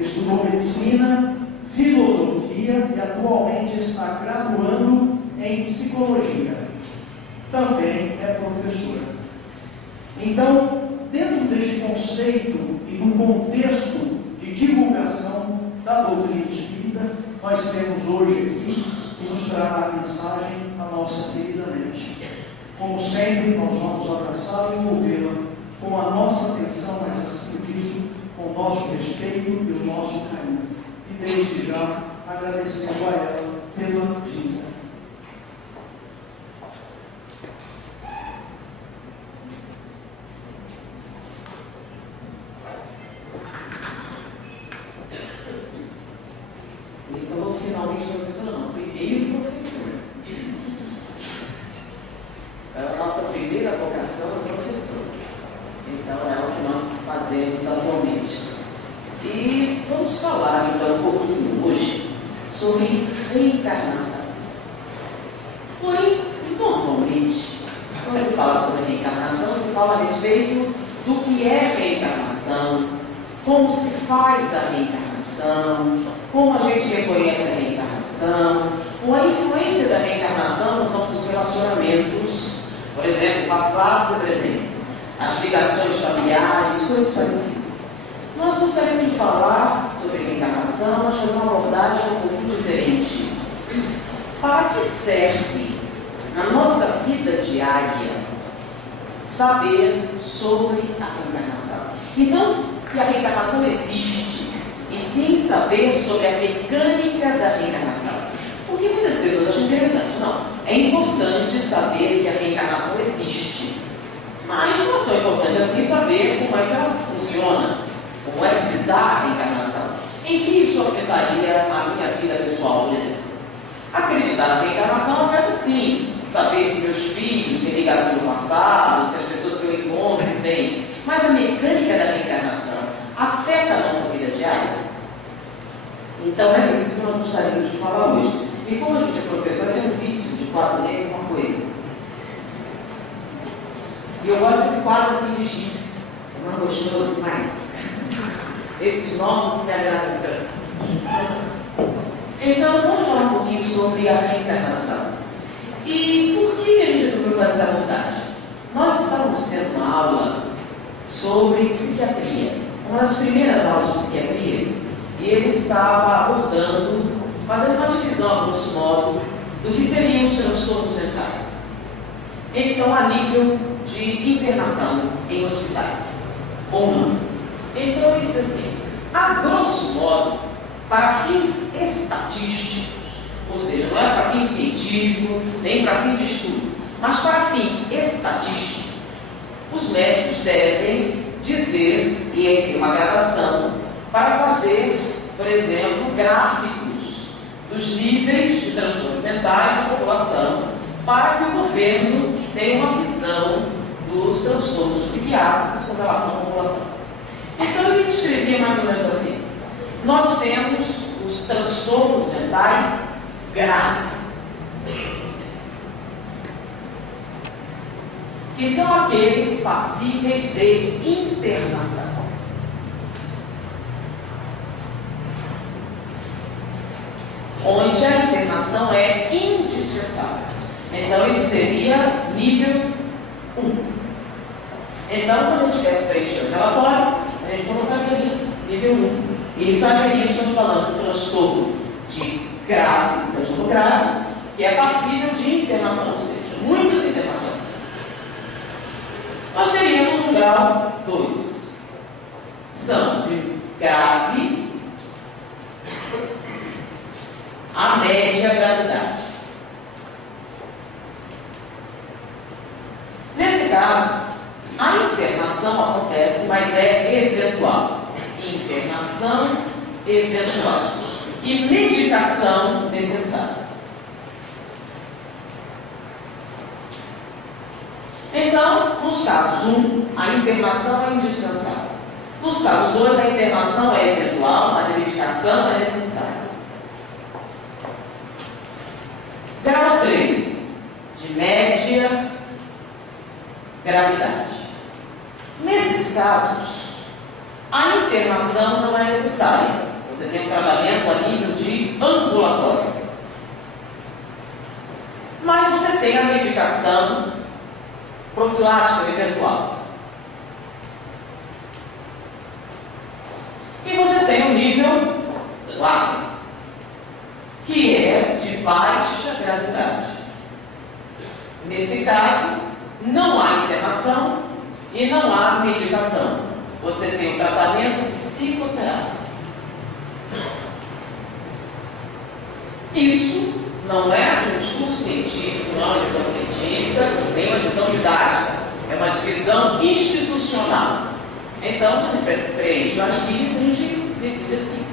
Estudou medicina, filosofia e atualmente está graduando em psicologia. Também é professora. Então, dentro deste conceito e do contexto de divulgação da doutrina espírita, nós temos hoje aqui que nos trará a mensagem a nossa querida Nete. Como sempre, nós vamos abraçá-la e envolvê-la com a nossa atenção, mas acima disso, com o nosso respeito e o nosso carinho. E desde já, agradecendo a ela pela vida. Ele falou finalmente professora, não, primeiro professor. A nossa primeira vocação é professor. Então é o que nós fazemos atualmente. E vamos falar então um pouquinho hoje sobre reencarnação. Porém, normalmente, quando se fala sobre reencarnação, se fala a respeito do que é reencarnação, como se faz a reencarnação, como a gente reconhece a reencarnação, ou a influência da reencarnação nos nossos relacionamentos, por exemplo, passados e presentes, as ligações familiares, coisas parecidas. Nós gostaríamos de falar sobre reencarnação, mas fazer uma abordagem um pouquinho diferente. Para que serve na nossa vida diária saber sobre a reencarnação? E não que a reencarnação existe, e sim saber sobre a mecânica da reencarnação. Porque muitas pessoas acham interessante. Não, é importante saber que a reencarnação existe, mas não é tão importante assim saber como é que ela funciona, como é que se dá a reencarnação. Em que isso afetaria a minha vida pessoal, por exemplo? Acreditar na reencarnação afeta sim, saber se meus filhos têm ligação do passado, se as pessoas que eu encontro têm, mas a mecânica da reencarnação afeta a nossa vida diária? Então é isso que nós gostaríamos de falar hoje. E como a gente é professor, tem um vício de quadro negro, uma coisa. E eu gosto desse quadro assim de giz, é mais gostoso demais. Esses nomes me agradam tanto. Então vamos falar um pouquinho sobre a reencarnação. E por que a gente resolveu fazer essa abordagem? Nós estávamos tendo uma aula sobre psiquiatria, uma das primeiras aulas de psiquiatria, e ele estava abordando, fazendo uma divisão, a grosso modo, do que seriam os transtornos mentais. Então, a nível de internação em hospitais, ou não. Então, ele diz assim, a grosso modo, para fins estatísticos, ou seja, não é para fim científico, nem para fim de estudo, mas para fins estatísticos, os médicos devem dizer que tem uma gradação para fazer, por exemplo, gráficos dos níveis de transtornos mentais da população, para que o governo tenha uma visão dos transtornos psiquiátricos com relação à população. Então, ele descrevia mais ou menos assim: nós temos os transtornos mentais graves, que são aqueles passíveis de internação. Onde a internação é indispensável. Então, esse seria nível 1. Então, quando a gente tivesse preencher o relatório, a gente colocaria ali, nível 1. E saberia que estamos falando de um transtorno de grave, transtorno grave, que é passível de internação, ou seja, muitas internações. Nós teríamos um grau 2. São de grave a média gravidade. Nesse caso, a internação acontece, mas é eventual. Internação eventual. E medicação necessária. Então, nos casos 1, a internação é indispensável. Nos casos 2, a internação é eventual, mas a medicação é necessária. Grau 3, de média gravidade. Nesses casos, a internação não é necessária. Você tem um tratamento a nível de ambulatório. Mas você tem a medicação profilática eventual. E você tem o nível 4, que é de baixa gravidade. Nesse caso, não há internação e não há medicação. Você tem um tratamento psicoterápico. Isso não é um estudo científico, não é uma divisão científica, nem uma divisão didática, é uma divisão institucional. Então, quando ele preenche as linhas, a gente divide assim.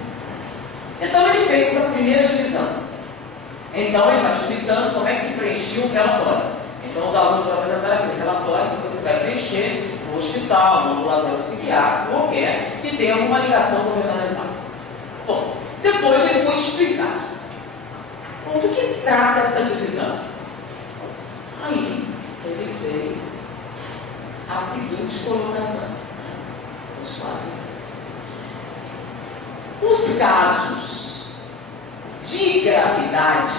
Então, ele fez essa primeira divisão. Então, ele está explicando como é que se preenchia o relatório. Então, os alunos vão apresentar aquele relatório que você vai preencher no hospital, no ambulatório psiquiátrico, qualquer, que tenha alguma ligação governamental. Bom, depois ele foi explicar. Bom, do que trata essa divisão? Aí, ele fez a seguinte colocação. Os casos de gravidade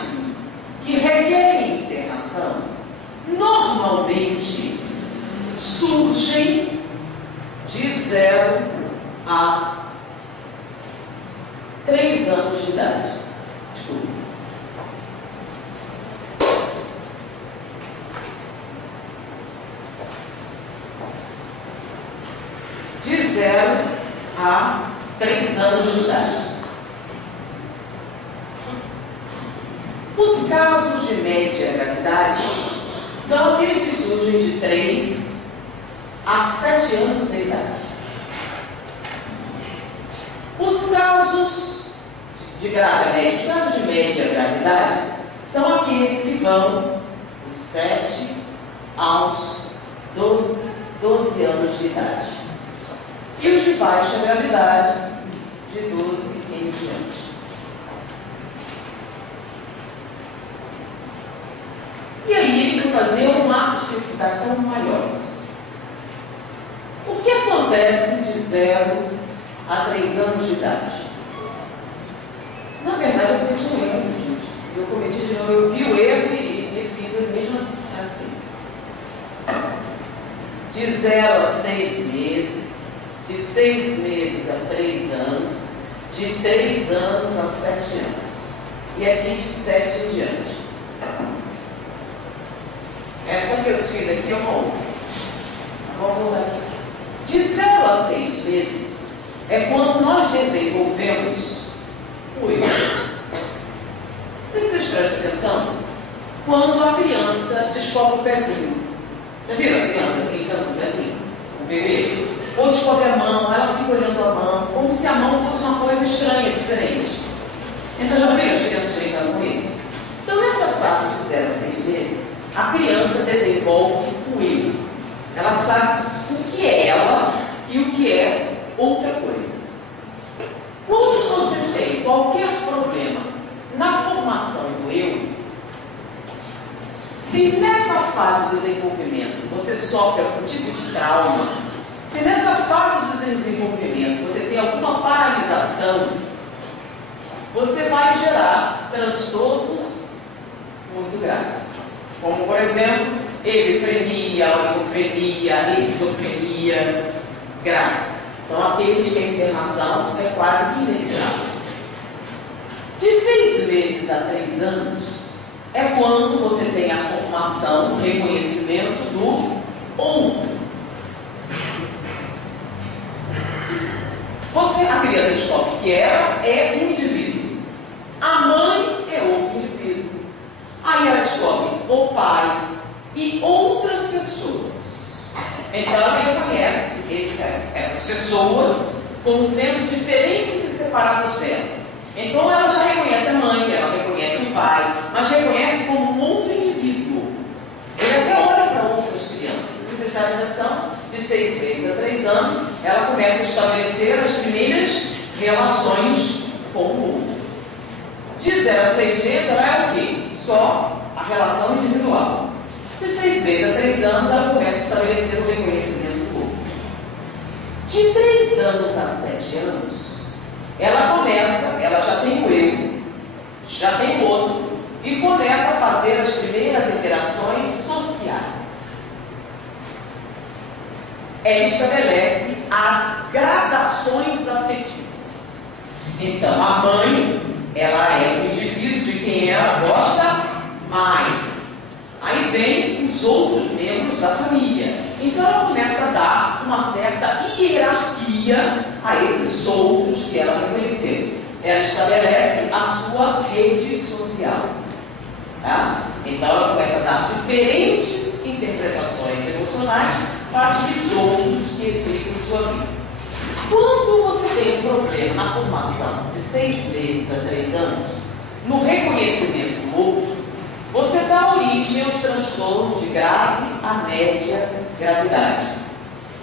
que requerem internação normalmente surgem de 0 a 3 anos de idade. Desculpa. De 0 a 3 anos de idade. Os casos de média gravidade são aqueles que surgem de 3 a 7 anos de idade. Os casos de gravidade, os casos de média gravidade, são aqueles que vão de 7 aos 12 anos de idade. E os de baixa gravidade, de 12 em diante. E aí ele vai fazer uma especificação maior. O que acontece de 0 a 3 anos de idade? Na verdade, eu cometi um erro, gente. Eu vi o erro e fiz mesmo assim. De 0 a 6 meses, de 6 meses a 3 anos, de 3 anos a 7 anos. E aqui de 7 em diante. Essa que eu fiz aqui é uma outra. Vamos voltar aqui. De 0 a 6 meses é quando nós desenvolvemos o erro. Vocês prestam atenção? Quando a criança descobre o pezinho. Já viram a criança brincando com o pezinho? O bebê? Ou descobre a mão, ela fica olhando a mão, como se a mão fosse uma coisa estranha, diferente. Então já viram as crianças brincando com isso? Então nessa fase de 0 a 6 meses, a criança desenvolve o eu. Ela sabe o que é ela e o que é outra coisa. Quando você tem qualquer problema na formação do eu, se nessa fase do desenvolvimento você sofre algum tipo de trauma, se nessa fase do desenvolvimento você tem alguma paralisação, você vai gerar transtornos muito graves. Como, por exemplo, epifrenia, oligofrenia, esquizofrenia graves. São aqueles que a internação é quase que inevitável. De 6 meses a 3 anos é quando você tem a formação, o reconhecimento do outro. A criança descobre que ela é um indivíduo. A mãe é outro indivíduo. Aí ela descobre o pai e outras pessoas. Então ela reconhece essas pessoas como sendo diferentes e separadas dela. Então ela já reconhece a mãe, ela reconhece o pai, mas reconhece como um outro indivíduo. Ele até olha para outras crianças. Se prestarem atenção, de 6 meses a 3 anos, ela começa a estabelecer as primeiras relações com o outro. De 0 a 6 meses, ela é o quê? Só a relação individual. De 6 meses a 3 anos, ela começa a estabelecer o reconhecimento do outro. De 3 anos a 7 anos, ela começa, ela já tem o eu, já tem o outro, e começa a fazer as primeiras interações sociais. Ela estabelece as gradações afetivas. Então, a mãe, ela é o indivíduo de quem ela gosta mais. Aí vem os outros membros da família. Então, ela começa a dar uma certa hierarquia a esses outros que ela reconheceu. Ela estabelece a sua rede social. Tá? Então, ela começa a dar diferentes interpretações emocionais para aqueles outros que existem em sua vida. Quando você tem um problema na formação de 6 meses a 3 anos, no reconhecimento do outro, você dá origem aos transtornos de grave a média gravidade,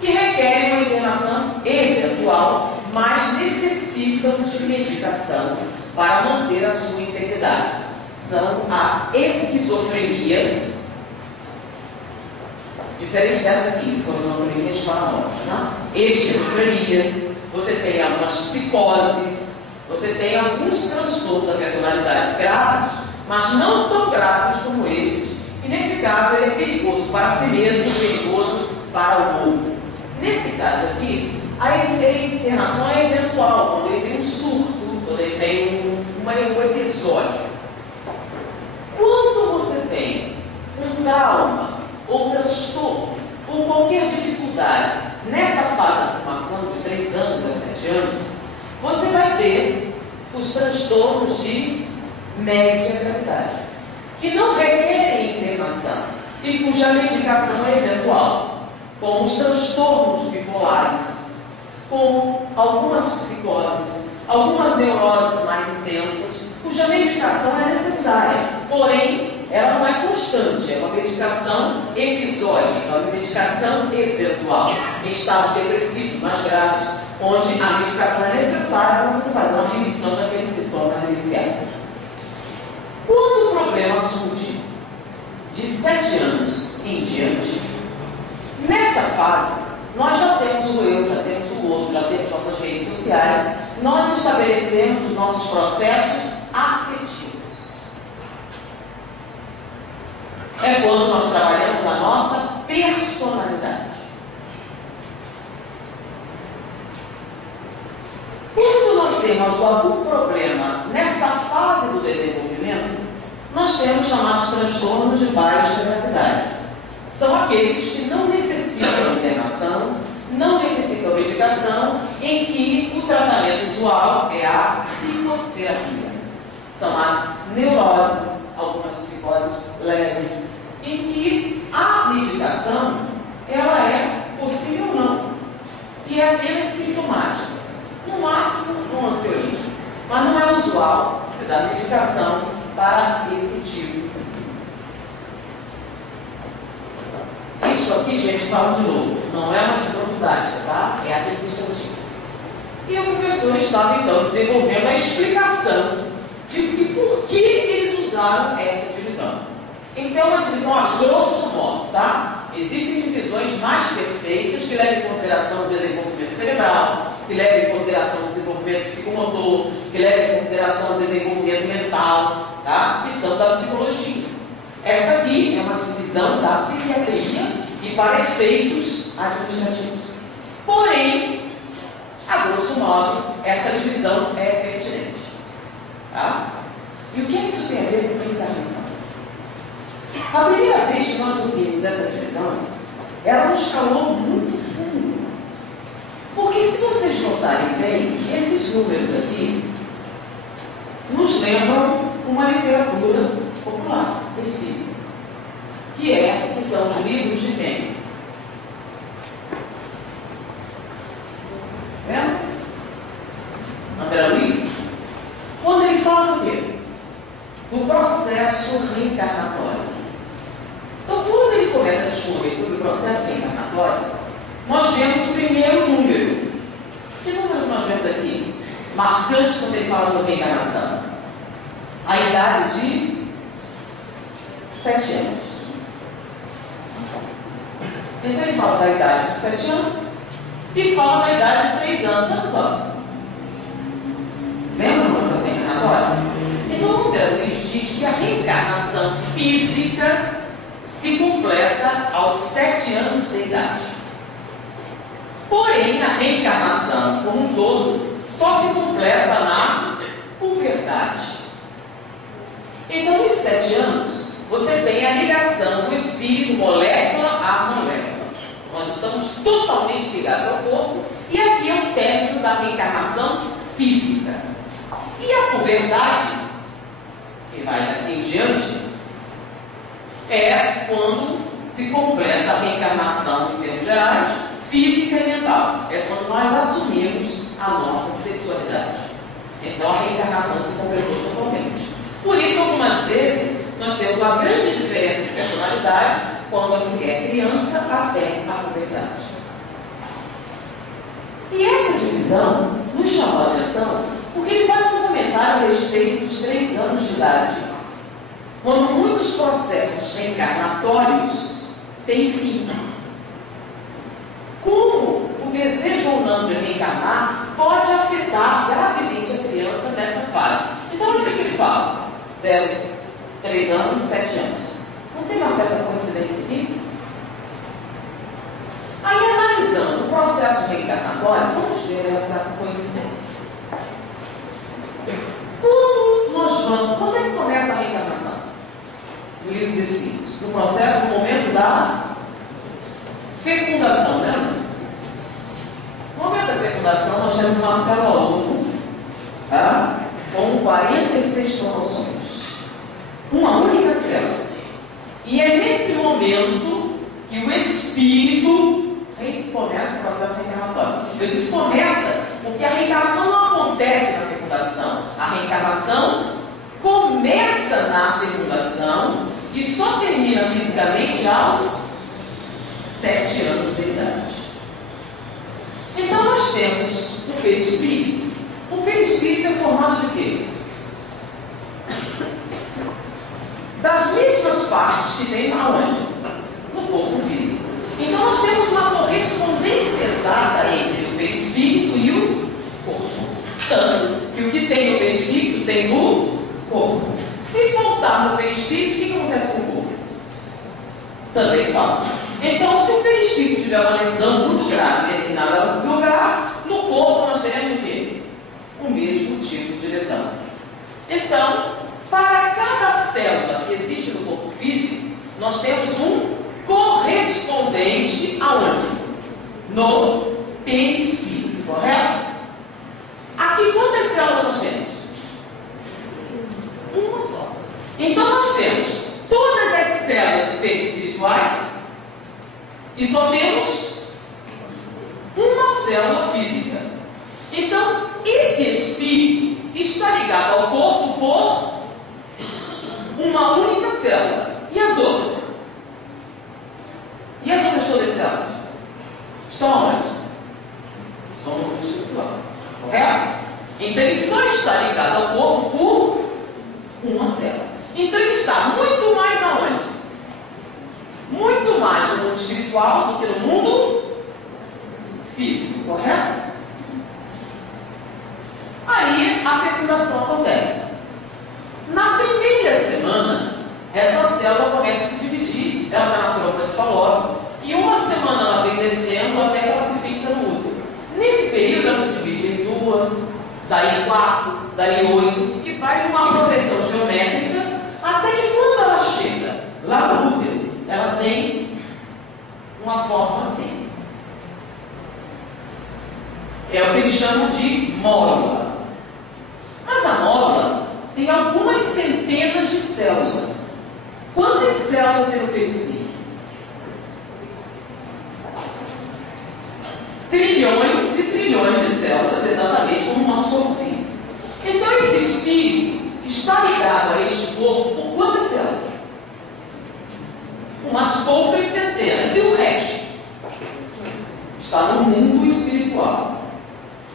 que requerem uma internação eventual, mas necessitam de medicação para manter a sua integridade. São as esquizofrenias, diferente dessa aqui, esquizofrenias paranoicas, né? Esquizofrenias, você tem algumas psicoses, você tem alguns transtornos da personalidade graves, mas não tão graves como este, e nesse caso ele é perigoso para si mesmo e perigoso para o outro. Nesse caso aqui, a internação é eventual, quando ele tem um surto, quando ele tem um episódio. Quando você tem um trauma, ou transtorno, ou qualquer dificuldade nessa fase da formação de 3 anos a 7 anos, você vai ter os transtornos de média gravidade, que não requerem internação e cuja medicação é eventual, como os transtornos bipolares, como algumas psicoses, algumas neuroses mais intensas, cuja medicação é necessária, porém ela não é constante, é uma medicação episódica, é uma medicação eventual, em estados depressivos mais graves, onde a medicação é necessária para você fazer uma remissão daqueles sintomas iniciais. Quando o problema surge de 7 anos em diante, nessa fase, nós já temos o eu, já temos o outro, já temos nossas redes sociais, nós estabelecemos os nossos processos afetivos. É quando nós trabalhamos a nossa personalidade. Quando nós temos algum problema nessa fase do desenvolvimento, nós temos chamados transtornos de baixa gravidade. São aqueles que não necessitam internação, não necessitam medicação, em que o tratamento usual é a psicoterapia. São as neuroses, algumas psicoses leves, em que a medicação ela é possível ou não, e é apenas sintomática. No máximo, um ansiolítico. Mas não é usual se dar medicação para esse tipo. Isso aqui, gente, falo de novo, não é uma divisão didática, tá? É administrativa. E o professor estava, então, desenvolvendo a explicação de por que eles usaram essa divisão. Então, é uma divisão a grosso modo, tá? Existem divisões mais perfeitas que levam em consideração o desenvolvimento cerebral, que levam em consideração o desenvolvimento psicomotor, que levam em consideração o desenvolvimento mental, tá? Que são da psicologia. Essa aqui é uma divisão da psiquiatria e para efeitos administrativos. Porém, a grosso modo, essa divisão é pertinente. Tá? E o que é que isso tem a ver com reencarnação? A primeira vez que nós ouvimos essa divisão, ela nos calou muito fundo. Porque se vocês notarem bem, esses números aqui nos lembram uma literatura popular, espírita, que são os livros de quem? André Luiz? Quando ele fala do quê? Do processo reencarnatório. Então, quando ele começa a discorrer sobre o processo reencarnatório, nós vemos o primeiro número. Que número nós vemos aqui? Marcante quando ele fala sobre reencarnação. A idade de 7 anos. Então ele fala da idade de 7 anos e fala da idade de 3 anos. Olha só. Lembra do processo reencarnatório? Então, André Luiz diz que a reencarnação física se completa aos 7 anos de idade. Porém, a reencarnação como um todo só se completa na puberdade. Então, nos 7 anos, você tem a ligação do espírito molécula a molécula. Nós estamos totalmente ligados ao corpo, e aqui é o término da reencarnação física. E a puberdade, que vai daqui em diante, é quando se completa a reencarnação, em termos gerais, física e mental. É quando nós assumimos a nossa sexualidade. Então a reencarnação se completou totalmente. Por isso, algumas vezes, nós temos uma grande diferença de personalidade quando a mulher é criança até a puberdade. E essa divisão nos chamou a atenção porque ele faz um comentário a respeito dos 3 anos de idade, quando muitos processos reencarnatórios têm fim. Como o desejo ou não de reencarnar pode afetar gravemente a criança nessa fase. Então, olha o que ele fala: 0, 3 anos, 7 anos. Não tem uma certa coincidência aqui? Aí, analisando o processo reencarnatório, vamos ver essa coincidência. Quando é que começa a reencarnação? No Livro dos Espíritos. No processo, no momento da fecundação, né? No momento da fecundação, nós temos uma célula-ovo, tá? Com 46 cromossomos. Uma única célula. E é nesse momento que o espírito começa o processo reencarnatório. Eu disse começa porque a reencarnação não acontece na fecundação. A reencarnação começa na fecundação e só termina fisicamente aos 7 anos de idade. Então nós temos o perispírito. O perispírito é formado de quê? Das mesmas partes que tem aonde? No corpo físico. Então nós temos uma correspondência exata entre o perispírito e o corpo. Tanto que o que tem no perispírito tem no corpo. Se faltar no perispírito, o que acontece com o corpo? Também falta. Então, se o perispírito tiver uma lesão muito grave em determinado lugar, no corpo nós teremos o quê? O mesmo tipo de lesão. Então, para cada célula que existe no corpo físico, nós temos um correspondente aonde? No perispírito, correto? Aqui quantas células nós temos? Uma só. Então nós temos todas as células perispirituais e só temos uma célula física. Então esse espírito está ligado ao corpo por uma única célula. E as outras? E as outras todas células? Estão onde? Estão no corpo espiritual. Correto? Então ele só está ligado ao corpo por uma célula. Então ele está muito mais aonde? Muito mais no mundo espiritual do que no mundo físico, correto? Aí a fecundação acontece. Na primeira semana, essa célula começa a se dividir. Ela está na trompa de Falópio. E uma semana ela vem descendo até que ela se fixa no útero. Nesse período ela se divide em 2, daí 4, daí 8, e vai numa progressão geométrica até que quando ela chega lá no útero, ela tem uma forma assim. É o que eles chamam de mórula. Mas a mórula tem algumas centenas de células. Quantas células tem no perispírito? Trilhões e trilhões de células, exatamente como o nosso corpo físico. Então esse espírito está ligado a este corpo por quantas células? Umas poucas centenas. E o resto? Está no mundo espiritual.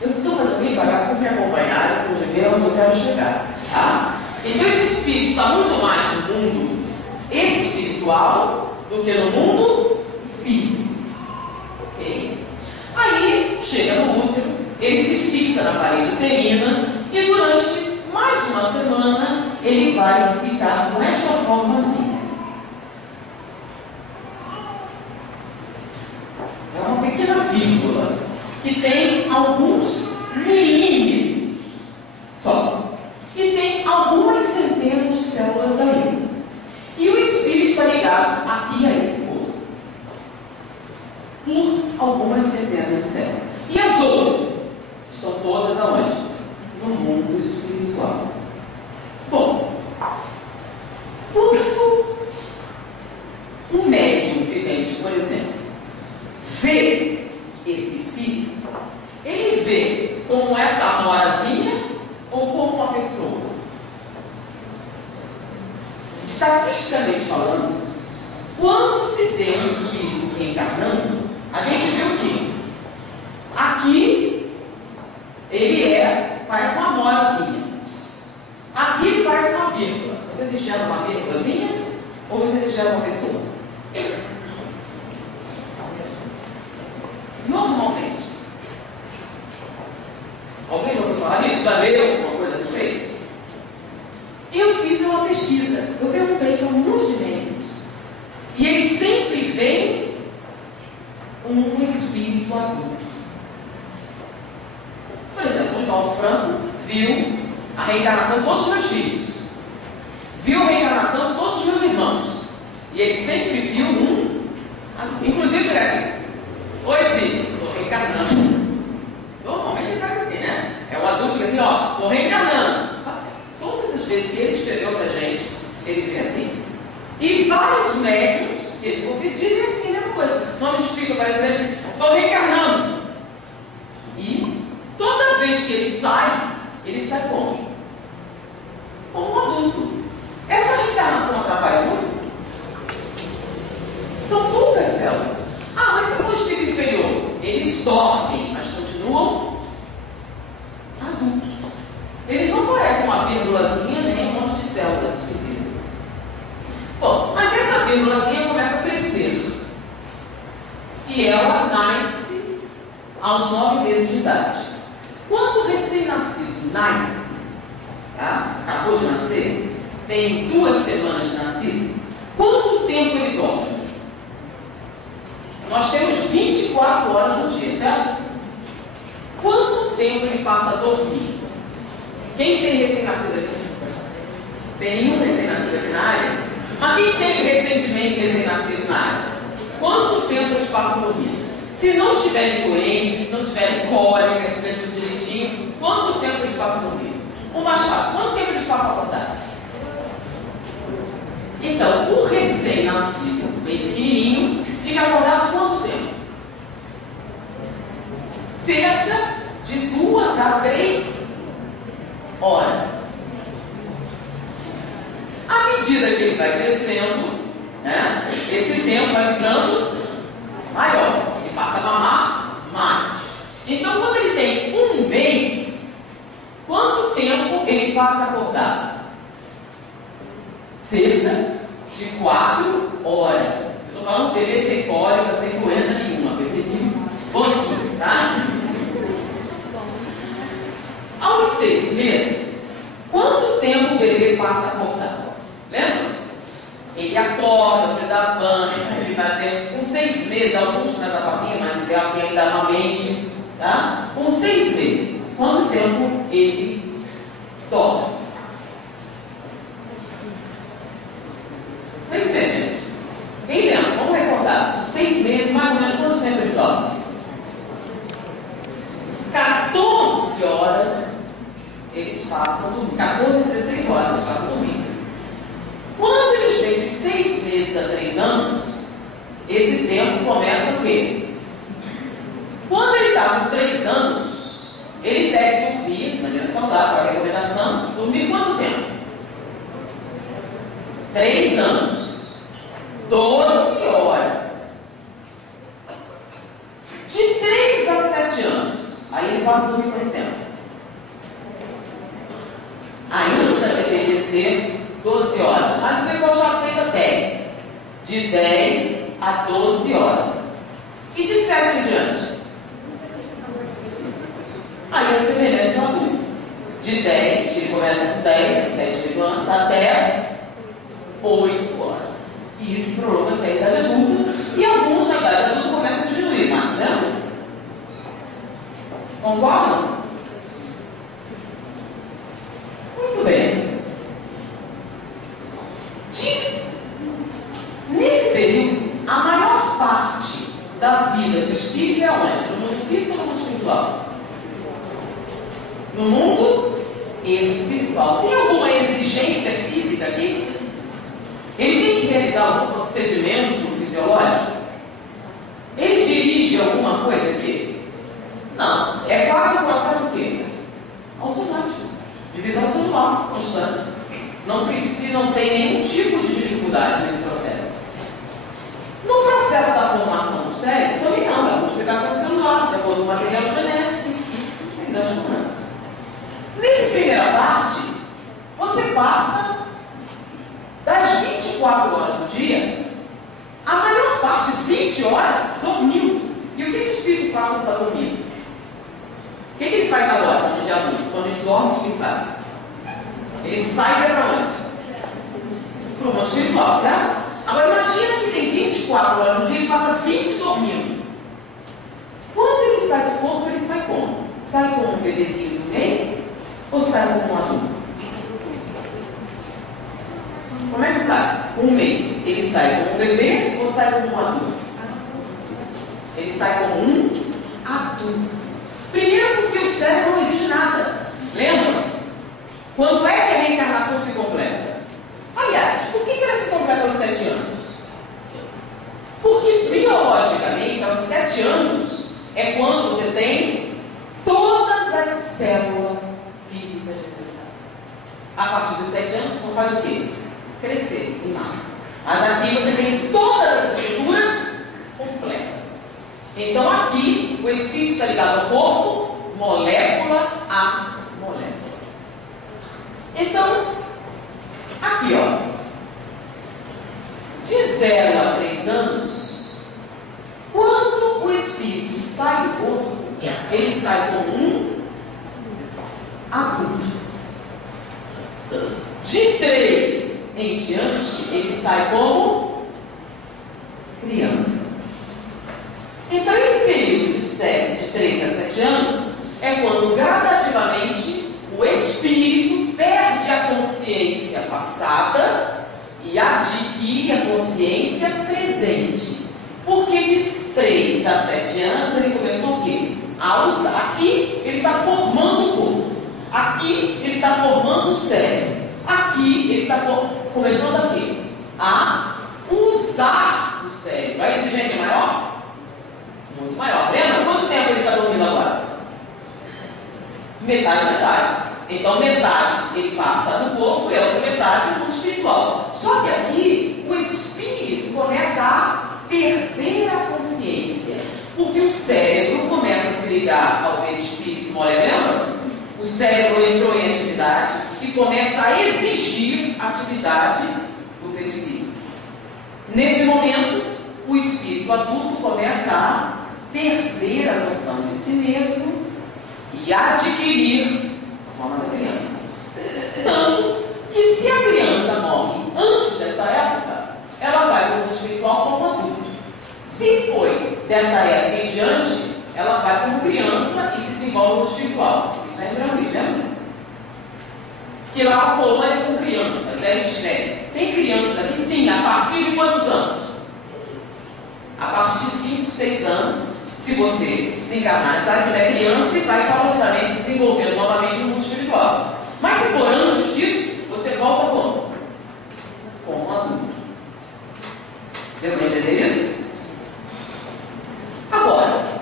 Eu estou falando bem devagar, vocês me acompanharem para ver onde eu quero chegar. Tá? Então esse espírito está muito mais no mundo espiritual do que no mundo físico. Ok? Aí chega no útero, ele se fixa na parede uterina e durante mais de uma semana ele vai ficar com esta formazinha. É uma pequena vírgula que tem alguns milímetros só. E tem algumas centenas de células ali. E o espírito está ligado aqui a esse corpo por algumas centenas de células. E as outras estão todas aonde? No mundo espiritual. Bom, quando um médium vidente, por exemplo, vê esse espírito, ele vê como essa amorazinha ou como uma pessoa? Estatisticamente falando, quando se vê um espírito reencarnando, a gente vê o quê? Aqui ele parece uma amorazinha. Aqui ele parece uma vírgula. Vocês enxergam uma vírgulazinha ou vocês enxergam uma pessoa? Normalmente. Alguém já ouviu falar disso? Já leu alguma coisa a respeito? Eu fiz uma pesquisa. Eu perguntei para muitos de médicos. E eles sempre veem um espírito adulto. Por exemplo, o João Franco viu a reencarnação de todos os meus filhos. Viu a reencarnação de todos os meus irmãos. E ele sempre viu um adulto. Inclusive, ele assim: oi, tio, estou reencarnando. Normalmente ele faz assim, né? É um adulto que assim, ó, estou reencarnando. Todas as vezes que ele escreveu pra gente, ele vê assim. E vários médiums que ele ouviu dizem assim, a mesma coisa. O nome do espírito aparece para ele assim: estou reencarnando. E toda vez que ele sai como? Como um adulto. Essa reencarnação atrapalha muito? São poucas células. Ah, mas se for um espírito inferior, eles dormem, mas continuam adultos. Eles não parecem uma vírgulazinha nem um monte de células esquisitas. Bom, mas essa vírgulazinha começa a crescer. E ela nasce aos 9 meses de idade. Quando o recém-nascido nasce, tá? Acabou de nascer, tem 2 semanas de nascido, quanto tempo ele dorme? Nós temos 24 horas no dia, certo? Quanto tempo ele passa a dormir? Quem tem recém-nascido aqui? Tem nenhum recém-nascido aqui na área? Mas quem teve recentemente recém-nascido na área? Quanto tempo eles passam dormindo? Se não estiverem doentes, se não tiverem cólica, se estiverem tudo direitinho, quanto tempo eles passam dormindo? O mais fácil, quanto tempo eles passam acordados? Então, o recém-nascido, bem pequenininho, fica acordado quanto tempo? Cerca de 2 a 3 horas. À medida que ele vai crescendo, né, esse tempo vai ficando maior. Ele passa a mamar mais. Então, quando ele tem 1 mês, quanto tempo ele passa acordado? Cerca de 4 horas. Eu estou falando de bebê sem cólica, sem doença nenhuma. Bebezinho bonzinho, tá? Aos 6 meses, quanto tempo o bebê passa acordado? Lembra? Ele acorda, você dá banho, ele vai ter. Com 6 meses, alguns não dá papinha, mas não tem alguém ainda amamente, tá? Com 6 meses, quanto tempo ele dorme? Sempre tem, gente. Quem lembra? Vamos recordar. 6 meses, mais ou menos, quanto tempo ele dorme? 14 horas eles passam dormindo. 14 a 16 horas eles passam dormindo. Quando eles vêm de 6 meses a 3 anos, esse tempo começa o quê? Quando ele está com 3 anos, ele deve dormir, de maneira saudável, a recomendação, dormir quanto tempo? 3 anos. 12 horas. De 3 a 7 anos. Aí ele passa a dormir quanto tempo? Ainda deveria ser 12 horas. Mas o pessoal já aceita 10. De 10 a 12 horas. E de 7 em diante? estaria semelhante ao adulto. De 10, ele começa com 10, 7, 8 anos, até 8 horas. E que prolonga até a idade adulta. E alguns na idade adulta começam a diminuir mais, né? Concordam? Muito bem. Nesse período, a maior parte da vida do espírito é onde? No mundo físico ou no mundo espiritual? No mundo espiritual. Tem alguma exigência física aqui? Ele tem que realizar algum procedimento fisiológico? Ele dirige alguma coisa aqui? Não. É quase um processo o quê? Automático. Divisão celular constante. Não precisa, não tem nenhum tipo de dificuldade nesse processo. No processo da formação do cérebro, também não. É a multiplicação celular, de acordo com o material genético. Tem grande diferença. Nessa primeira parte, você passa das 24 horas do dia, a maior parte, 20 horas, dormindo. E o que o espírito faz quando está dormindo? O que ele faz agora, quando a gente é adulto? Quando a gente dorme, o que ele faz? Ele sai e vai para onde? Para o mundo espiritual, certo? Agora imagina que tem 24 horas no dia e ele passa 20 dormindo. Quando ele sai do corpo, ele sai como? Sai como um bebezinho de um mês ou sai como um adulto? Como é que sai? Com um mês. Ele sai como um bebê ou sai como um adulto? Ele sai como um adulto. Primeiro porque o cérebro não exige nada. Lembra? Quando é que a reencarnação se completa? Aliás, por que ela se completa aos 7 anos? Porque biologicamente, aos 7 anos, é quando você tem todas as células físicas necessárias. A partir dos 7 anos, você faz o quê? Crescer em massa. Mas aqui você tem todas as estruturas completas. Então aqui, o espírito está ligado ao corpo, molécula a molécula. Então, aqui ó, de 0 a 3 anos, quando o espírito sai do corpo, ele sai como um adulto. De 3 em diante, ele sai como criança. Então, esse período de 3 a 7 anos é quando gradativamente o espírito perde a consciência passada e adquire a consciência presente. Porque de 3 a 7 anos ele começou o quê? A usar. Aqui ele está formando o corpo. Aqui ele está formando o cérebro. Aqui ele está começando a quê? A usar o cérebro. A exigência é maior? Muito maior. Lembra? Quanto tempo ele está dormindo agora? Metade da idade. Então metade ele passa no corpo e a outra metade no mundo espiritual. Só que aqui o espírito começa a perder a consciência. Porque o cérebro começa a se ligar ao perispírito molecular. O cérebro entrou em atividade e começa a exigir a atividade do perispírito. Nesse momento, o espírito adulto começa a perder a noção de si mesmo e adquirir a forma da criança. Tanto que se a criança morre antes dessa época, ela vai para o mundo espiritual como adulto. Se foi dessa época em diante, ela vai como criança e se desenvolve no mundo espiritual. Isso é embrião, lembra? Que lá a colônia é com criança, tem crianças aqui sim, a partir de quantos anos? A partir de 5, 6 anos, se você desencarnar, sabe que é criança e vai paulatinamente se desenvolvendo novamente no mundo espiritual. Mas se for antes disso, você volta como? Como adulto. Deu para entender isso? Agora,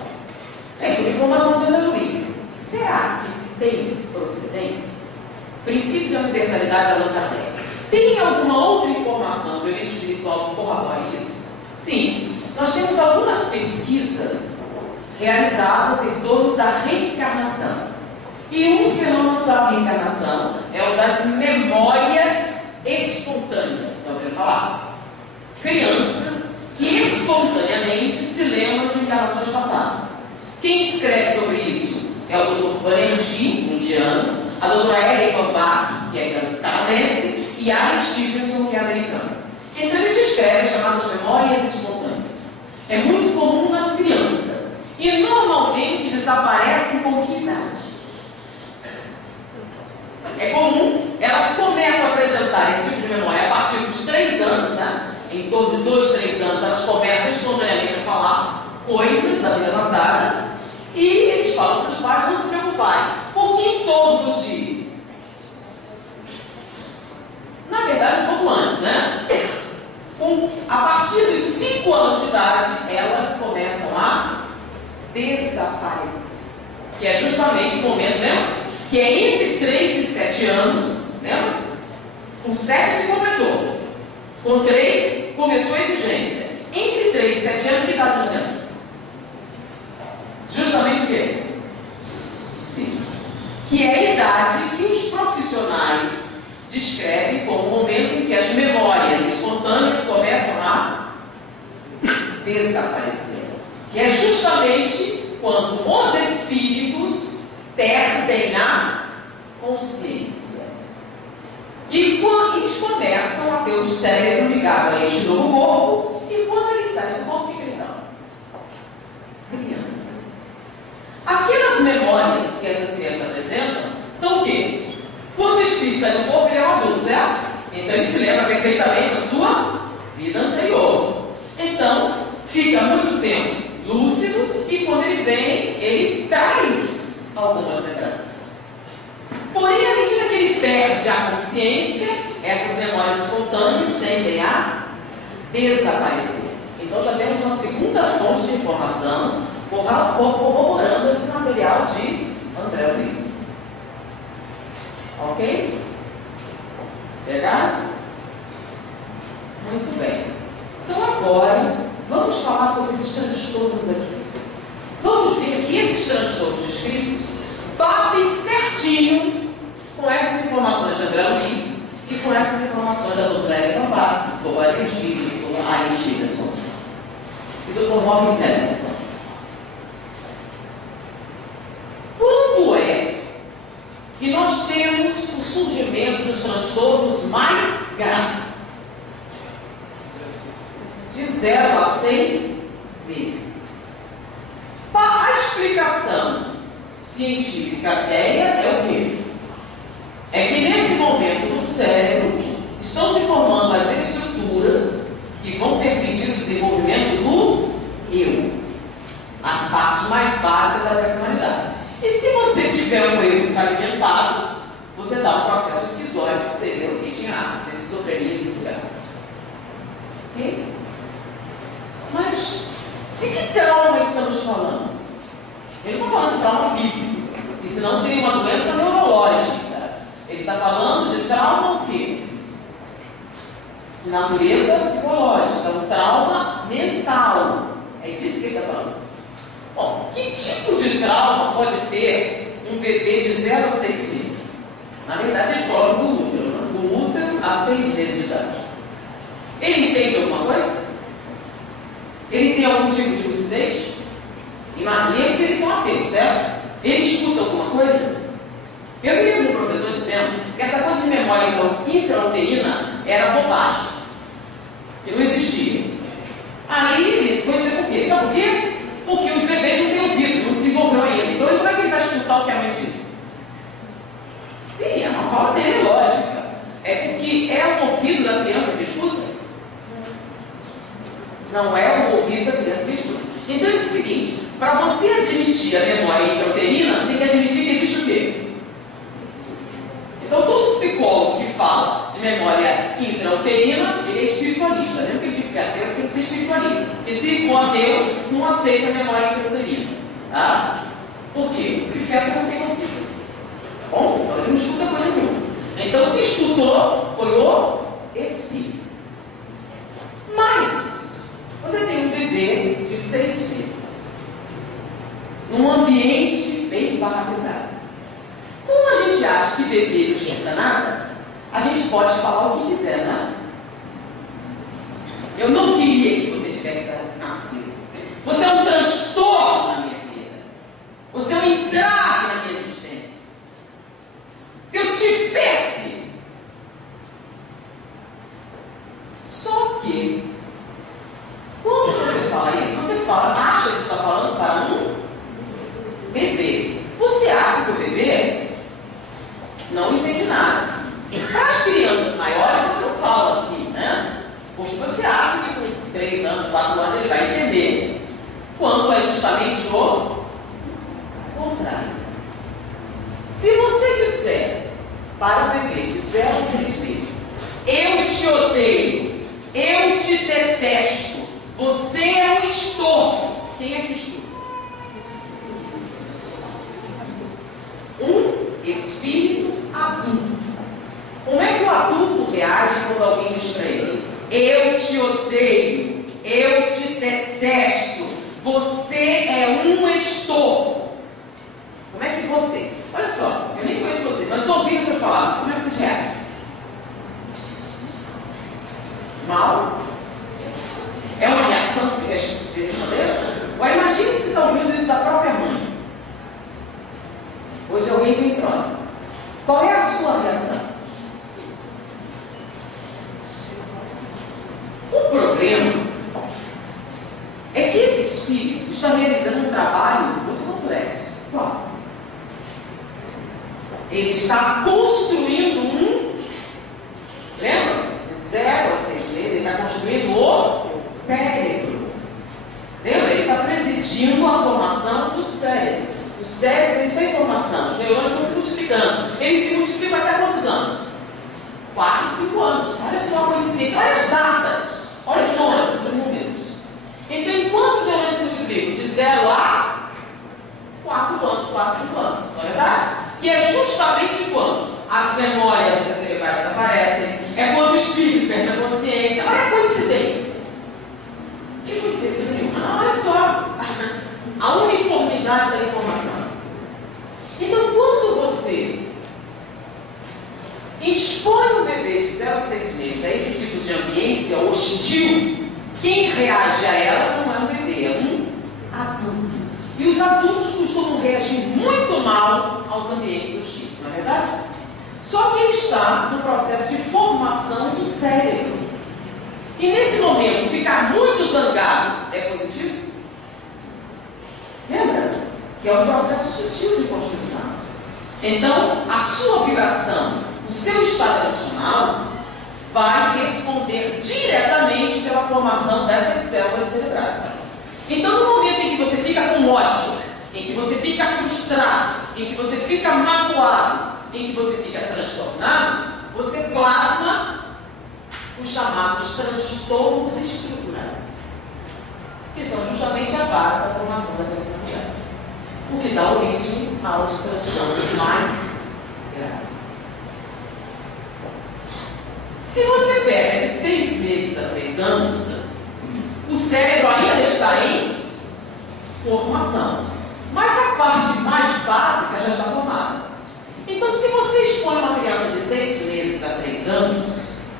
essa é a informação de Ana Luiz. Será que tem procedência? Princípio de universalidade de Allan Kardec. Tem alguma outra informação de origem espiritual que corrobore isso? Sim. Nós temos algumas pesquisas realizadas em torno da reencarnação. E um fenômeno da reencarnação é o das memórias espontâneas. Já ouviram falar? Crianças que espontaneamente se lembram de encarnações passadas. Quem escreve sobre isso? é o Dr. Banerjee, indiano, a doutora Ellen Van Bach, que é canadense, e a Stevenson, que é americana. Então eles descrevem chamadas memórias espontâneas. É muito comum nas crianças e normalmente desaparecem com que idade? É comum, elas começam a apresentar esse tipo de memória a partir dos 3 anos, né? Em torno de 2, 3 anos, elas começam espontaneamente a falar coisas da vida passada e eles falam para os pais não se preocuparem, porque em torno de, na verdade, um pouco antes, né? A partir dos 5 anos de idade, elas começam a desaparecer. Que é justamente o momento, né? Que é entre 3 e 7 anos, né? Com 7 se completou. Com 3 começou a exigência. Entre 3 e 7 anos, que idade nós temos? Justamente o quê? Sim. Que é a idade que os profissionais descreve como o momento em que as memórias espontâneas começam a desaparecer. Que é justamente quando os espíritos perdem a consciência. E quando eles começam a ter o cérebro ligado a este novo corpo, e quando eles saem do corpo, o que eles são? Crianças. Aquelas memórias que essas crianças apresentam são o quê? Quando o espírito sai do corpo, ele é um adulto, certo? Então ele se lembra perfeitamente da sua vida anterior. Então, fica muito tempo lúcido e quando ele vem, ele traz algumas lembranças. Porém, à medida que ele perde a consciência, essas memórias espontâneas tendem a desaparecer. Então já temos uma segunda fonte de informação corroborando esse material de André Luiz. Ok? Pegaram? Muito bem. Então agora, vamos falar sobre esses transtornos aqui. Vamos ver que esses transtornos descritos batem certinho com essas informações de André Luiz e com essas informações da doutora Ellen Van Bach, do Dr. Banerjee, do Dr. Alan Stevenson e do Dr. Morris Nesser. Quando é que nós temos o surgimento dos transtornos mais graves? De 0 a 6 vezes. A explicação científica velha é o quê? É que nesse momento no cérebro estão se formando as estruturas que vão permitir o desenvolvimento do eu, as partes mais básicas da personalidade. E se você tiver um eu fragmentado, você dá um processo esquizoide, que seria a origem A, essa esquizofrenia muito grave. Ok? Mas de que trauma estamos falando? Ele não está falando de trauma físico, e senão seria uma doença neurológica. Ele está falando de trauma o quê? De natureza psicológica, um trauma mental. É disso que ele está falando. Bom, que tipo de trauma pode ter um bebê de 0 a 6 meses? Na verdade, eles falam do útero, né? Do útero a 6 meses de idade. Ele entende alguma coisa? Ele tem algum tipo de lucidez? Imagina que eles são ateus, certo? Ele escuta alguma coisa? Eu me lembro do professor dizendo que essa coisa de memória intrauterina era bobagem, que não existia. Aí ele foi dizer por quê? Sabe por quê? Porque os bebês não têm ouvido, não desenvolveu ainda. Então como é que ele vai escutar o que a mãe disse? Sim, é uma fala dele, lógica. É porque é o ouvido da criança que escuta? Não é o ouvido da criança que escuta. Então é o seguinte, para você admitir a memória intrauterina, você tem que admitir que existe o quê? Então todo psicólogo que fala de memória intrauterina, ele é espiritualista. Mesmo que ele diga que é ateu, tem que ser espiritualista. Porque se for ateu, não aceita a memória intrauterina. Tá? Por quê? Porque o feto não tem ouvido. Bom, então ele não escuta coisa nenhuma. Então se escutou, foi o espírito. Mas você tem um bebê de 6 meses, num ambiente bem barracizado. Como a gente acha que bebê não escuta nada, a gente pode falar o que quiser, né? Eu não queria que você tivesse nascido. Você é um transtorno na minha vida. Você é um entrave na minha existência. Se eu tivesse. Só que, quando você fala isso, você acha que está falando para um bebê. Você acha que o bebê não entende nada. Para as crianças maiores, você não fala assim, né? Porque você acha que com 3 anos, 4 anos, ele vai entender. Quando é justamente o contrário. Se você disser para o bebê de 0 a 6 meses, eu te odeio, eu te detesto, você é um estorvo. Quem é que estuda? Um espírito adulto. Como é que o adulto reage quando alguém diz para ele: eu te odeio, eu te detesto, você é um estorvo? Como é que você? Olha só, eu nem conheço você, mas ouvindo essas palavras, como é que vocês reagem? Mal? É uma reação de responder? Ou imagine se você está ouvindo isso da própria mãe, ou de alguém bem próximo. Qual é a sua reação? O problema é que esse espírito está realizando um trabalho muito complexo. Qual? Ele está construindo lembra? De 0 a 6 meses, ele está construindo o cérebro. Lembra? Ele está presidindo a formação do cérebro. O cérebro, isso é informação. Os neurônios estão se multiplicando. Eles se multiplicam até quantos anos? 4, 5 anos. Olha só a coincidência. Olha as datas. Olha os números. Então, enquanto os neurônios se multiplicam? De 0 a 4 anos, 4, 5 anos. Não é verdade? Que é justamente quando as memórias cerebrais aparecem. É quando o espírito perde a consciência. Olha a coincidência. Que coincidência nenhuma. Não, olha só a uniformidade da informação. Então, quando você expõe um bebê de 0 a 6 meses a esse tipo de ambiência hostil, quem reage a ela não é um bebê, é um adulto. E os adultos costumam reagir muito mal aos ambientes hostis, não é verdade? Só que ele está no processo de formação do cérebro. E nesse momento, ficar muito zangado é positivo? Lembra? Que é um processo sutil de construção. Então, a sua vibração, o seu estado emocional, vai responder diretamente pela formação dessas células cerebrais. Então, no momento em que você fica com ódio, em que você fica frustrado, em que você fica magoado, em que você fica transtornado, você plasma os chamados transtornos estruturais, que são justamente a base da formação da personalidade, o que dá origem aos transtornos mais graves. Se você pega de 6 meses a 3 anos, o cérebro ainda está em formação, mas a parte mais básica já está formada. Então, se você expõe uma criança de 6 meses a 3 anos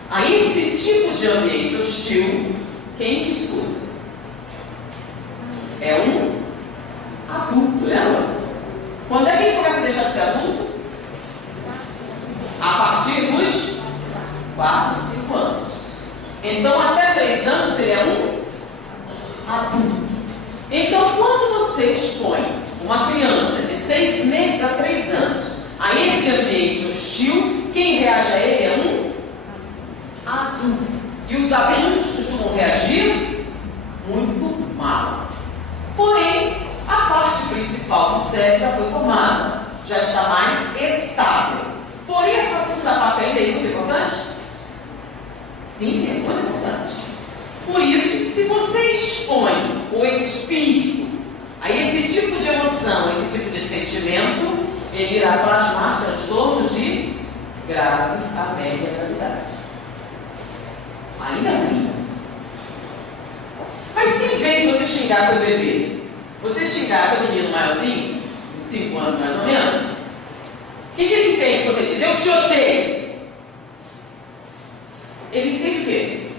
a esse tipo de ambiente hostil, quem que escuta? É um adulto, lembra? Quando é que ele começa a deixar de ser adulto? A partir dos 4, 5 anos. Então, até 3 anos, ele é um adulto. Então, quando você expõe uma criança de 6 meses a 3 anos a esse ambiente hostil, quem reage a ele é um adulto. E os adultos costumam reagir muito mal. Porém, a parte principal do cérebro já foi formada, já está mais estável. Porém, essa segunda parte ainda é muito importante? Sim, é muito importante. Por isso, se você expõe o espírito a esse tipo de emoção, a esse tipo de sentimento, ele irá plasmar transtornos de grave a média gravidade. Ainda ruim. Mas se em vez de você xingar seu bebê, você xingar seu menino maiorzinho, de 5 anos mais ou menos, o que ele entende quando ele diz, eu te odeio? Ele entende o quê?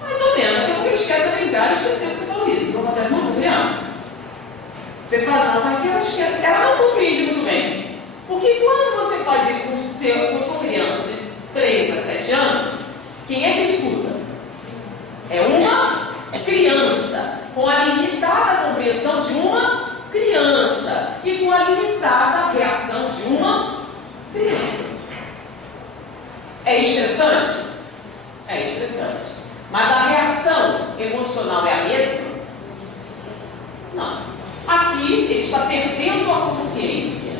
Mais ou menos, até porque ele esquece de brincar e esqueceu que você falou isso. Não acontece muito com criança. Você fala, não, pai, quero esquece, ela não compreende muito bem. Porque quando você faz isso com sua criança de 3 a 7 anos, quem é que escuta? É uma criança, com a limitada compreensão de uma criança e com a limitada reação de uma criança. É estressante? É estressante. Mas a reação emocional é a mesma? Não. Aqui ele está perdendo a consciência.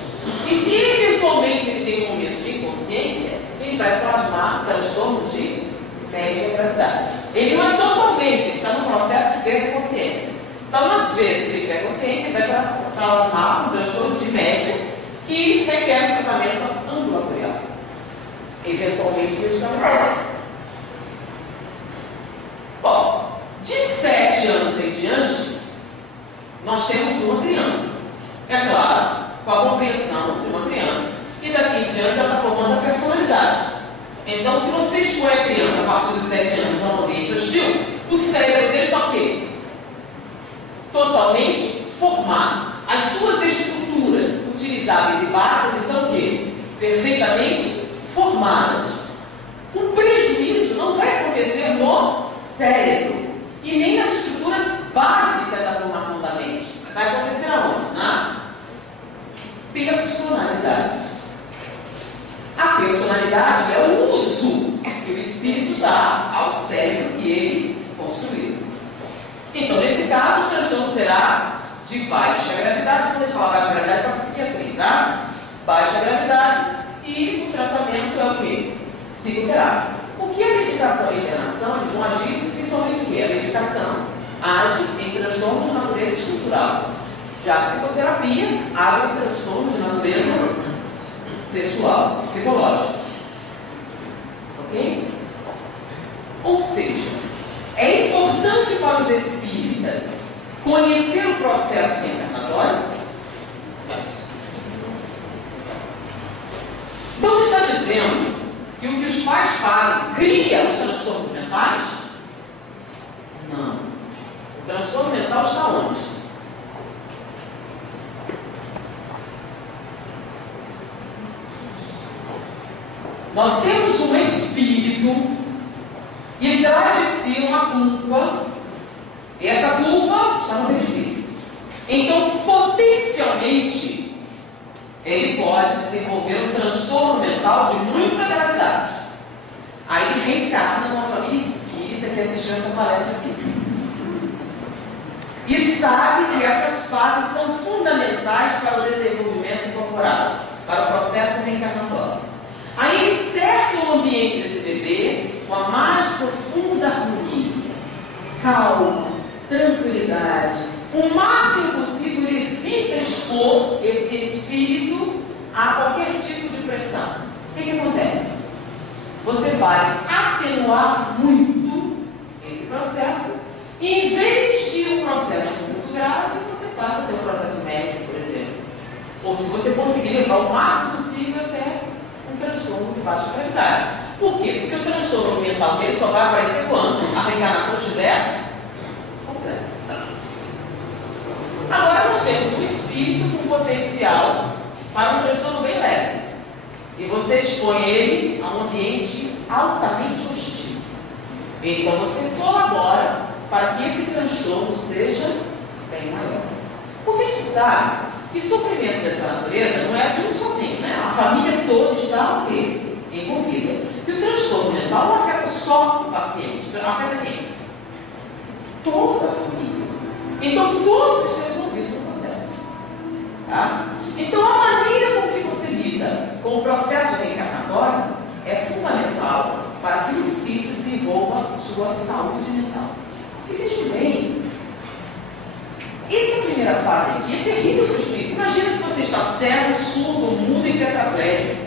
E se eventualmente ele tem um momento de inconsciência, ele vai plasmar transtornos de média gravidade. Ele não é totalmente, ele está no processo de perda de consciência. Então, às vezes, se ele tiver consciência, ele vai plasmar um transtorno de média que requer um tratamento ambulatorial. Eventualmente, medicamentoso. Bom, de 7 anos em diante, nós temos uma criança. É claro, com a compreensão de uma criança. E daqui em diante ela está formando a personalidade. Então, se você expõe a criança a partir dos 7 anos a um ambiente hostil, o cérebro dele está o quê? Totalmente formado. As suas estruturas utilizáveis e básicas estão o quê? Perfeitamente formadas. O prejuízo não vai acontecer no cérebro e nem nas estruturas básicas da formação da mente. Vai acontecer aonde? Na personalidade. A personalidade é o uso que o espírito dá ao cérebro que ele construiu. Então, nesse caso, o transtorno será de baixa gravidade. Quando a gente fala baixa gravidade, é para a psiquiatria, tá? Baixa gravidade. E o tratamento é o quê? Psicoterapia. O que a medicação e a internação vão agir, principalmente o quê? A medicação age em transtornos de natureza estrutural. Já a psicoterapia age em transtornos de natureza pessoal, psicológica. Ok? Ou seja, é importante para os espíritas conhecer o processo reencarnatório. Então você está dizendo que o que os pais fazem cria os transtornos mentais? Não. O transtorno mental está onde? Nós temos um espírito que traz de si uma culpa, e essa culpa está no espírito. Então, potencialmente, ele pode desenvolver um transtorno mental de muita gravidade. Aí ele reencarna numa família espírita que assistiu essa palestra aqui. E sabe que essas fases são fundamentais para o desenvolvimento incorporado, para o processo reencarnatório. Aí ele cerca o ambiente desse bebê com a mais profunda harmonia, calma, tranquilidade. O máximo possível ele evita expor esse espírito a qualquer tipo de pressão. O que acontece? Você vai atenuar muito esse processo e em vez de um processo muito grave, você passa a ter um processo médio, por exemplo. Ou se você conseguir levar o máximo possível até um transtorno de baixa gravidade. Por quê? Porque o transtorno mental dele só vai aparecer quando a reencarnação estiver completa. Agora nós temos um espírito com potencial para um transtorno bem leve. E você expõe ele a um ambiente altamente hostil. Então você colabora para que esse transtorno seja bem maior. Porque a gente sabe que sofrimento dessa natureza não é de um sozinho, né? A família toda está o quê? Envolvida. E o transtorno mental não afeta só o paciente, afeta quem? Toda a família. Então todos estão envolvidos no processo. Tá? Então a maneira com que você lida com o processo reencarnatório é fundamental para que o espírito desenvolva sua saúde mental. Porque veja bem, essa primeira fase aqui é terrível para o espírito. Imagina que você está cego, surdo, mudo e tetraplégico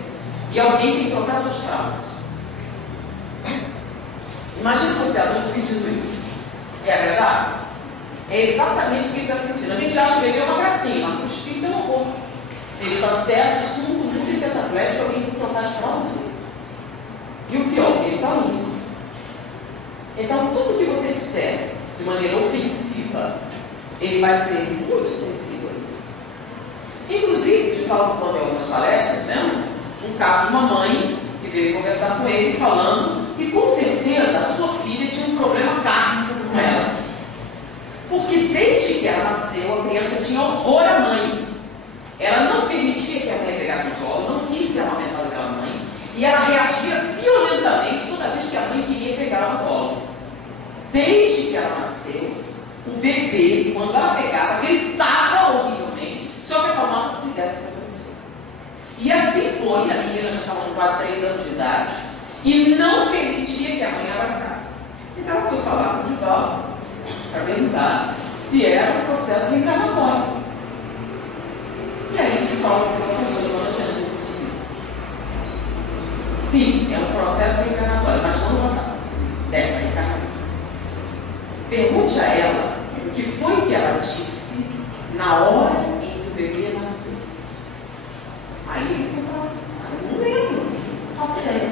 e alguém tem que trocar suas fraldas. Imagina você adulto sentindo isso. É agradável? É exatamente o que ele está sentindo. A gente acha que bebê é uma gracinha, mas o espírito é um horror. Ele está cego, surdo, mudo e tetraplégico e alguém tem que trocar as fraldas dele. E o pior, ele está lúcido. Então, tudo que você disser de maneira ofensiva, ele vai ser muito sensível a isso. falo também em algumas palestras, né? Um caso de uma mãe que veio conversar com ele falando que com certeza a sua filha tinha um problema kármico com ela. Porque desde que ela nasceu, a criança tinha horror à mãe. Ela não permitia que a mãe pegasse no colo, não quis ser amamentada daquela mãe. E ela reagia violentamente toda vez que a mãe queria pegá-la no colo. Desde que ela nasceu, o bebê, quando ela pegava, gritava horrivelmente. Só se acalmava se desse para a pessoa. E assim foi, a menina já estava com quase 3 anos de idade, e não permitia que a mãe abraçasse. Então ela foi falar com o Divaldo para perguntar se era um processo reencarnatório. E aí o Divaldo ficou com os olhos adiante e disse: sim, é um processo reencarnatório, mas não passado dessa reencarnação. Pergunte a ela o que foi que ela disse na hora em que o bebê nasceu. Aí ele falou: eu não lembro, não faço ideia.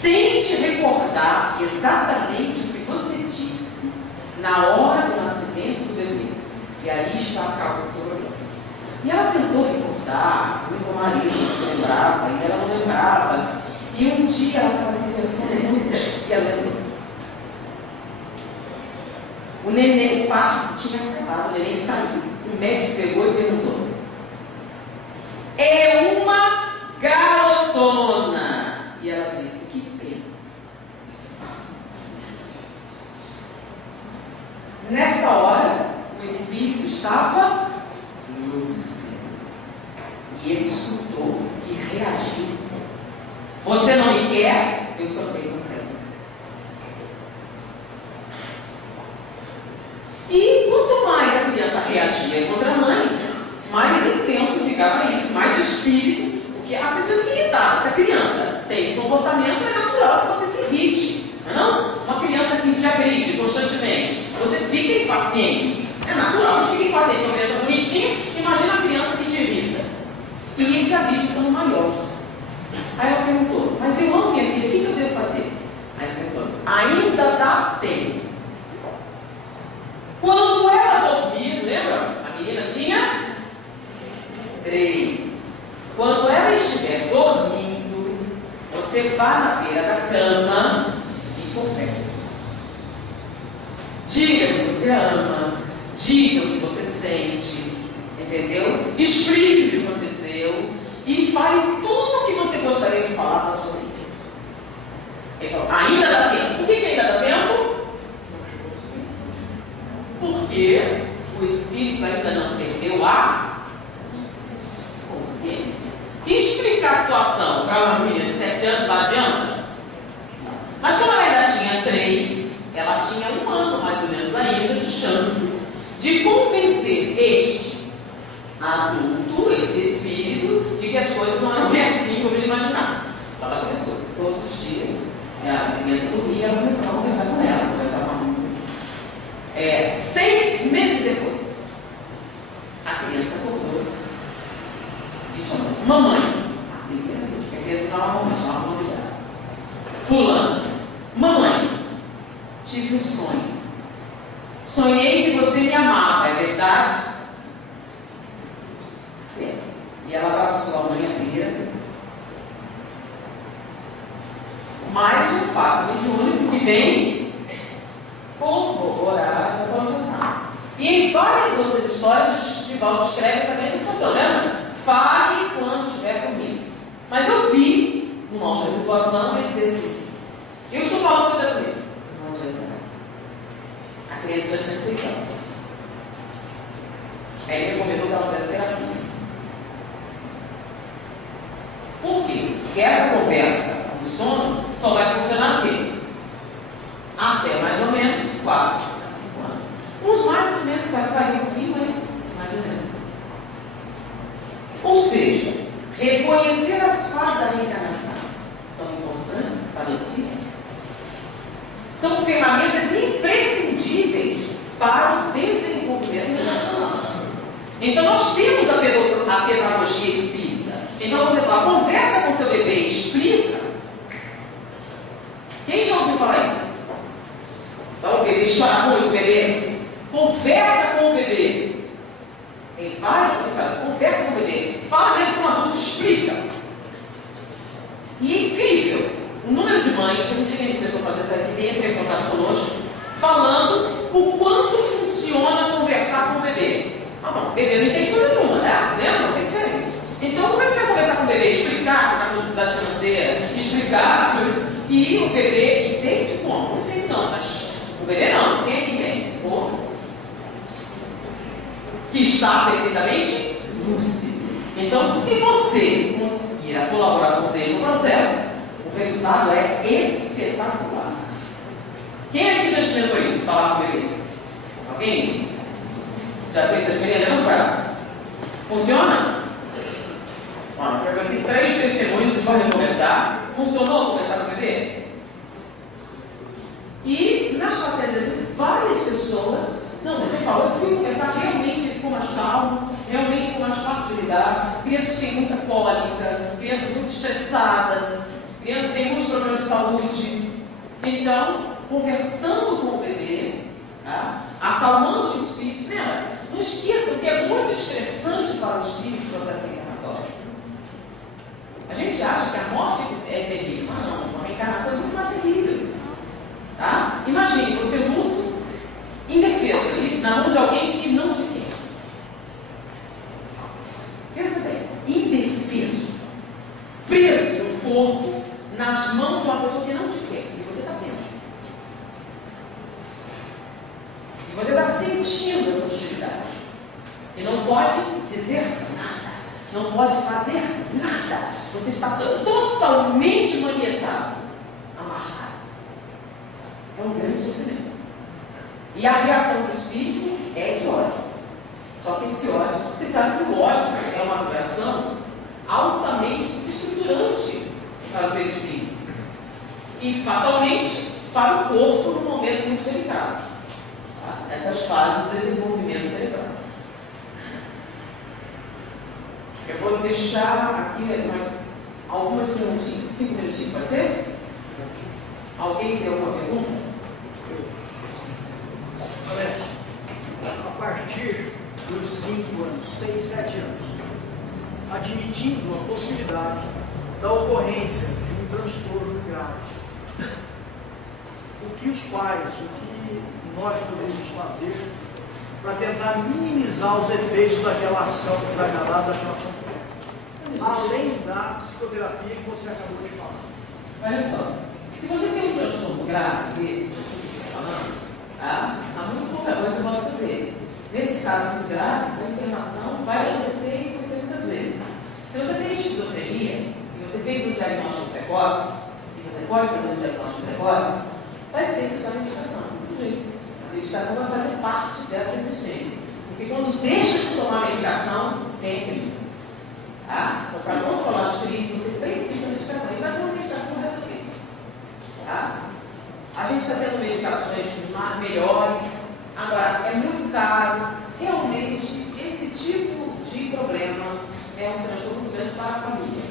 Tente recordar exatamente o que você disse na hora do nascimento do bebê. E aí está a causa do seu problema. E ela tentou recordar, o marido não se lembrava, e ela não lembrava. E um dia ela estava assim pensando muito, e ela lembrou. O neném, o parto tinha acabado, o neném saiu. O médico pegou e perguntou: é uma garotona. E ela disse: que pena. Nesta hora, o espírito estava lúcido e escutou e reagiu. Você não me quer? Eu também não quero você. E quanto mais a criança reagia contra a mãe, mais intenso ficava isso, mais o espírito, porque a pessoa fica irritada. Se a criança tem esse comportamento, é natural que você se irrite. Não? Uma criança que te agride constantemente, você fica impaciente. É natural, você fica impaciente. Uma criança bonitinha, imagina a criança que te irrita. E esse aviso ficando maior. Aí ela perguntou: mas eu amo minha filha, o que eu devo fazer? Aí ele perguntou: ainda dá tempo. Quando ela dormir, lembra? A menina tinha 3. Quando ela estiver dormindo, você vá na beira da cama e converse. Diga que você ama, diga o que você sente, entendeu? Explique o que aconteceu e fale tudo o que você gostaria de falar para a sua vida. Ele falou: ainda dá tempo. Por que ainda dá tempo? Porque o espírito ainda não perdeu a consciência. E explicar a situação para uma menina de 7 anos não adianta. Mas como ela ainda tinha 3, ela tinha 1 ano mais ou menos ainda de chances de convencer este adulto, esse espírito, de que as coisas não eram bem assim como ele imaginava. Ela começou todos os dias, a criança dormia, ela começava a conversar com ela, conversava com a mãe. 6 meses depois, a criança acordou e chamou: mamãe. A criança não chamava mamãe, chamava mamãe dela. Fulano: mamãe, tive um sonho. Sonhei que você me amava, é verdade? Sim. E ela abraçou a mãe a primeira vez. Mais um fato mediúnico que vem corroborar essa colocação. E em várias outras histórias, Divaldo escreve essa mesma situação, lembra? Fale quando estiver comigo. Mas eu vi, numa outra situação, ele dizer assim: eu estou falando cuidado comigo. Não adianta mais. A criança já tinha 6 anos. Aí ele recomendou que ela fizesse terapia. Por quê? Porque essa conversa do sono só vai funcionar o quê? Até mais ou menos 4 a 5 anos. Uns mais, uns menos, sabe? Vai um pouquinho, mas mais ou menos isso. Ou seja, reconhecer as fases da reencarnação são importantes para o espírito. São ferramentas imprescindíveis para o desenvolvimento emocional. Então nós temos a pedagogia espírita. Então você fala: conversa com seu bebê, explica. Quem já ouviu falar isso? Então, o bebê chora muito, o bebê. Conversa com o bebê. Tem vários que falam: conversa com o bebê. Fala mesmo com um número de mães, eu não sei quem começou a fazer isso aqui, nem entra em contato conosco, falando o quanto funciona conversar com o bebê. Ah, bom, o bebê não entende coisa nenhuma, né? Lembra? Então, como é que você vai conversar com o bebê? Explicar que está com dificuldade financeira, explicar. E o bebê entende como? Não entende não, mas o bebê não, quem é que entende? Como? Que está perfeitamente lúcido. Então, se você conseguir a colaboração dele no processo, o resultado é espetacular. Quem aqui já experimentou isso? Falar com o bebê? Alguém? Já fez essa experiência? Levanta o braço. Funciona? Olha, eu tenho 3 testemunhos, vocês podem conversar. Funcionou conversar com o bebê? E nas paternidades, várias pessoas, não, você falou, eu fui conversar, realmente ele ficou mais calmo, realmente ficou mais fácil de lidar. Crianças têm muita cólica, crianças muito estressadas, crianças têm muitos problemas de saúde. Então, conversando com o bebê, tá? Acalmando o espírito, né? Não esqueçam que é muito estressante para o espírito o processo encarnatório. A gente acha que a morte é terrível. Não, a reencarnação é muito mais terrível. Tá? Imagine você lúcido, indefeso, ali, na mão de alguém que não te quer. Pensa bem, indefeso, preso no corpo, nas mãos de uma pessoa que não te quer. E você está dentro. E você está sentindo essa hostilidade. E não pode dizer nada. Não pode fazer nada. Você está totalmente manietado, amarrado. É um grande sofrimento. E a reação do espírito é de ódio. Só que esse ódio, você sabe que o ódio é uma vibração altamente desestruturante para o perispírito. E fatalmente para o corpo num momento muito delicado. Tá? Essas fases do desenvolvimento cerebral. Eu vou deixar aqui mais algumas minutinhos, 5 minutinhos, pode ser? Alguém tem alguma pergunta? Alex, a partir dos 5 anos, 6, 7 anos, admitindo a possibilidade da ocorrência de um transtorno grave, o que os pais, o que nós podemos fazer para tentar minimizar os efeitos daquela ação desagradável, daquela ação forte, além da psicoterapia que você acabou de falar? Olha só, se você tem um transtorno grave desse, que eu estou falando, há muito pouca coisa que eu posso fazer. Nesse caso muito grave, essa internação vai acontecer e acontecer muitas vezes. Se você tem esquizofrenia e você fez um diagnóstico precoce, e você pode fazer um diagnóstico precoce, vai ter que usar medicação, do jeito. A medicação vai fazer parte dessa existência. Porque quando deixa de tomar medicação, tem crise. Tá? Então, para controlar as crises, você precisa de medicação. E vai tomar medicação o resto da vida. Tá? A gente está tendo medicações melhores. Agora, é muito caro. Realmente, esse tipo de problema é um transtorno muito grande para a família.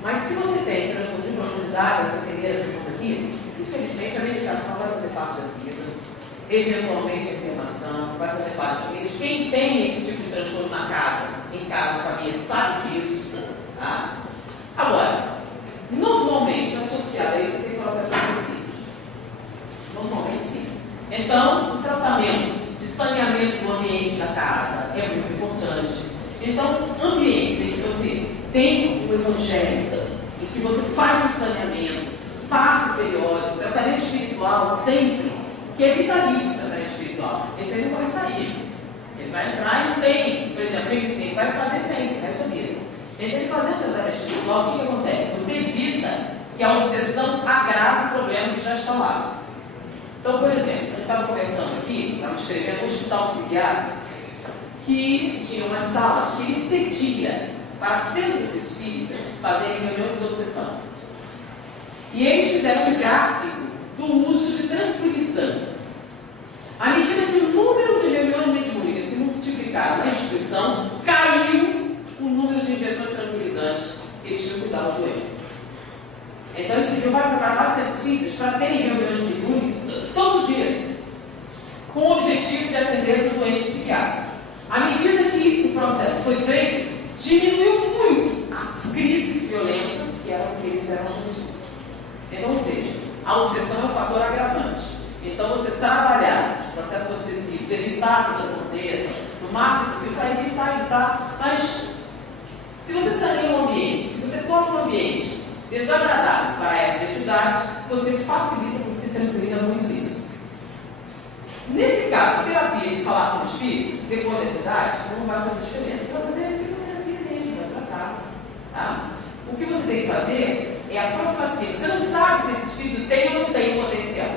Mas se você tem transtorno de profundidade, essa primeira, segunda aqui, infelizmente a medicação vai fazer parte da vida. Eventualmente a internação vai fazer parte da vida. Quem tem esse tipo de transtorno na casa, em casa, na família, sabe disso. Tá? Agora, normalmente associado a isso tem processos obsessivos. Normalmente sim. Então, o tratamento de saneamento do ambiente da casa é muito importante. Então, ambientes em que você tem o evangelho, em que você faz um saneamento, passe periódico, tratamento espiritual sempre, que é vitalício o tratamento espiritual. Esse aí não vai sair. Ele vai entrar e não tem, por exemplo, ele vai fazer sempre, o resto da vida. Então, ele fazendo tratamento espiritual, o que acontece? Você evita que a obsessão agrave o problema que já está lá. Então, por exemplo, a gente estava conversando aqui, estava escrevendo um hospital psiquiátrico, que tinha umas salas que ele cedia para centros espíritas fazerem reuniões de obsessão. E eles fizeram um gráfico do uso de tranquilizantes. À medida que o número de reuniões mediúnicas se multiplicaram na instituição, caiu o número de injeções tranquilizantes que eles tinham que dar aos doentes. Então, eles se vários centros espíritas para terem reuniões mediúnicas todos os dias, com o objetivo de atender os doentes psiquiátricos. À medida que o processo foi feito, diminuiu muito as crises violentas que eram o que eles eram atendidos. Então, ou seja, a obsessão é um fator agravante. Então, você trabalhar os processos obsessivos, evitar que isso aconteça, no máximo possível, para evitar. Mas, se você saneia um ambiente, se você torna um ambiente desagradável para essa entidade, você facilita, você tranquiliza muito isso. Nesse caso, terapia de falar com o espírito, depois dessa idade, não vai fazer diferença. Você vai fazer psicoterapia mesmo, vai tratar. Tá? O que você tem que fazer é a profilaxia. Você não sabe se esse espírito tem ou não tem potencial.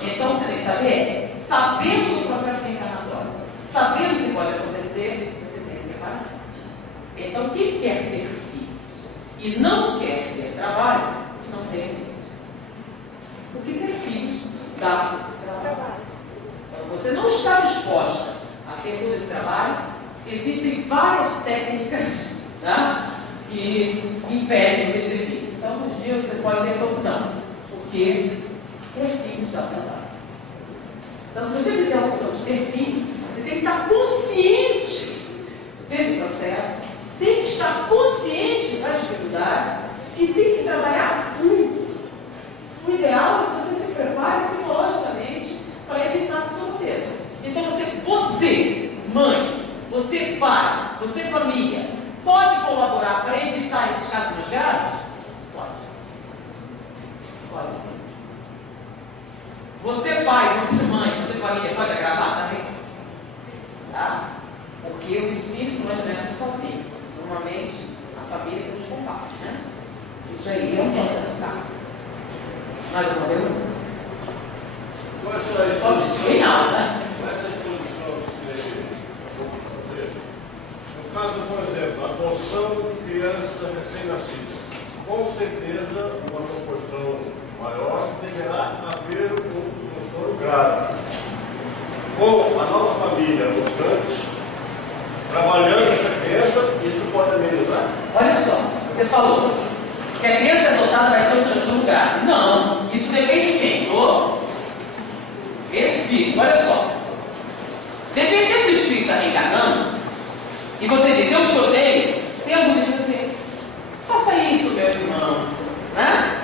Então, você tem que saber, sabendo do processo reencarnatório, sabendo o que pode acontecer, você tem que se preparar. Então, quem quer ter filhos e não quer ter trabalho, não tem filhos. Porque ter filhos dá trabalho. Então, se você não está disposta a ter todo esse trabalho, existem várias técnicas, tá, que impedem você de ter filhos. Então, hoje em dia, você pode ter essa opção, porque ter filhos dá trabalho. Então, se você fizer a opção de ter filhos, você tem que estar consciente desse processo, tem que estar consciente das dificuldades e tem que trabalhar muito. O ideal é que você se prepare psicologicamente para evitar que isso aconteça. Então, você, mãe, você, pai, você, família, pode colaborar para evitar esses casos mais graves? Pode. Pode sim. Você, pai, você, mãe, você, família, pode agravar também? Tá? Porque o espírito não adressa sozinho. Normalmente, a família que nos compassa, né? Isso aí eu não posso acertar. Mais alguma pergunta? Pode ser nada. Essas condições que vou fazer. No caso, por exemplo, a adoção de criança recém-nascida. Com certeza, uma proporção maior deverá haver um transtorno grave. Com a nova família adotante, trabalhando essa criança, isso pode amenizar? Olha só, você falou, se a criança é adotada vai ter um transtorno grave. Não, isso depende de quem? Do espírito. Olha só, dependendo do espírito que está reencarnando, e você diz, eu te odeio, tem alguns espíritos que dizem, faça isso, meu irmão, né?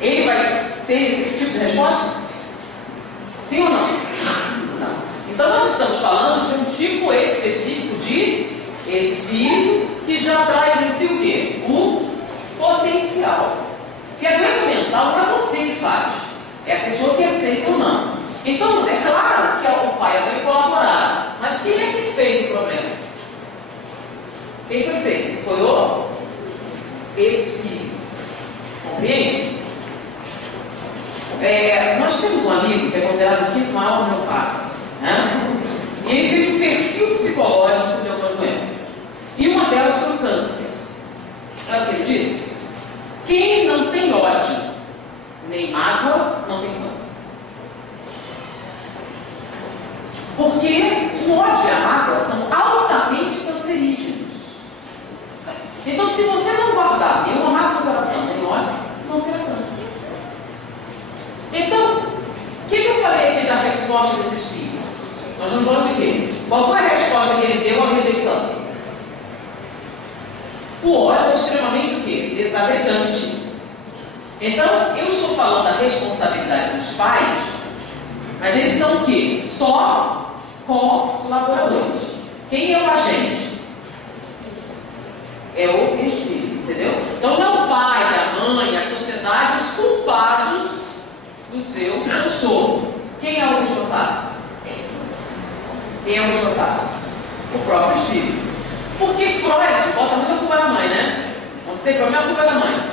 Ele vai ter esse tipo de resposta? Sim ou não? Não. Então nós estamos falando de um tipo específico de espírito que já traz em si o quê? O potencial. Porque a doença mental não é você que faz, é a pessoa que aceita ou não. Então é claro que o pai e a mãe colaboraram, mas quem é que fez o problema? Quem foi que fez? Foi o espírito. Compreende? Nós temos um amigo que é considerado o quinto maior homeopata, né? E ele fez um perfil psicológico de algumas doenças. E uma delas foi o câncer. Olha o que ele disse? Quem não tem ódio, nem mágoa, não tem câncer. Porque o ódio e a mágoa são altamente cancerígenos. Então, se você não guardar nenhuma mágoa no coração, nem ódio, não terá câncer. Então, o que eu falei aqui da resposta desse espírito? Nós estamos falando de quê? Qual foi a resposta que ele deu à rejeição? O ódio é extremamente o quê? Desagregante. Então, eu estou falando da responsabilidade dos pais, mas eles são o quê? Só colaboradores. Quem é o agente? É o espírito, entendeu? Então, não é o pai, a mãe, a sociedade, os culpados do seu transtorno. Quem é o responsável? Quem é o responsável? O próprio espírito. Porque Freud bota muita culpa na mãe, né? Então, se tem problema, a culpa é da mãe.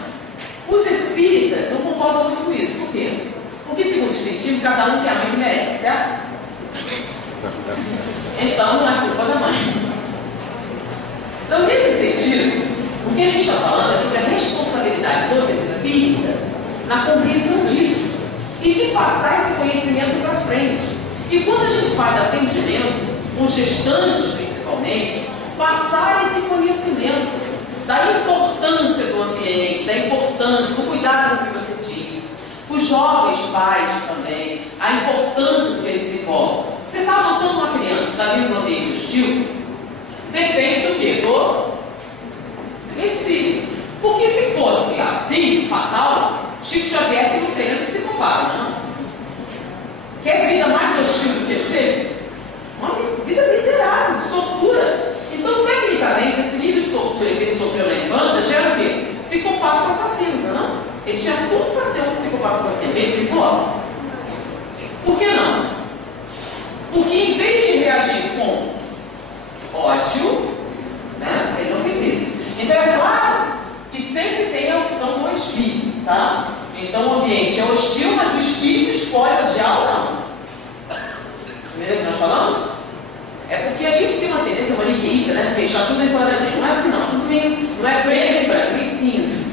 Os espíritas não concordam muito com isso. Por quê? Porque, segundo o espiritismo, cada um tem a mãe que merece, certo? Então, não é culpa da mãe. Então, nesse sentido, o que a gente está falando é sobre a responsabilidade dos espíritas na compreensão disso e de passar esse conhecimento para frente. E quando a gente faz atendimento, com gestantes principalmente, passar esse conhecimento da importância do ambiente, da importância, do cuidado com o que você diz, os jovens pais também, a importância do que ele desenvolve. Você está adotando uma criança, está vindo no ambiente hostil? Depende do quê? Do espírito. Porque se fosse assim, fatal, Chico Quer vida mais hostil do que ele teve? Uma vida miserável, de tortura. Então, tecnicamente, esse nível de tortura que ele sofreu na infância gera o quê? Psicopatas assassinos, não? Ele tinha tudo para ser um psicopata assassino. Ele ficou? Por que não? Porque em vez de reagir com ódio, né, ele não fez isso. Então é claro que sempre tem a opção do espírito, tá? Então o ambiente é hostil, mas o espírito escolhe odiar ou não. Entendeu o que nós falamos? É porque a gente tem uma tendência maniqueísta, né? Fechar tudo em quadradinho. Não é assim não, tudo meio, não é preto e branco, meio cinza.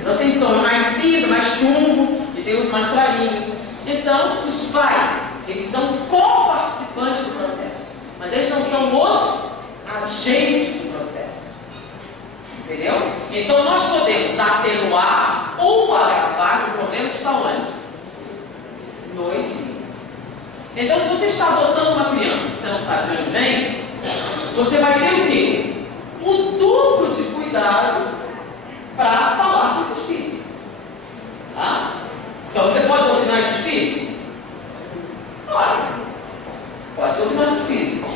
Então tem tons mais cinza, mais chumbo, e tem os mais clarinhos. Então, os pais, eles são co-participantes do processo, mas eles não são os agentes do processo. Entendeu? Então, nós podemos atenuar ou agravar o problema que está onde? No espírito. Então, se você está adotando uma criança que você não sabe de onde vem, você vai ter o quê? O dobro de cuidado para falar com esse espírito. Tá? Então, você pode doutrinar esse espírito? Claro. Pode doutrinar esse espírito.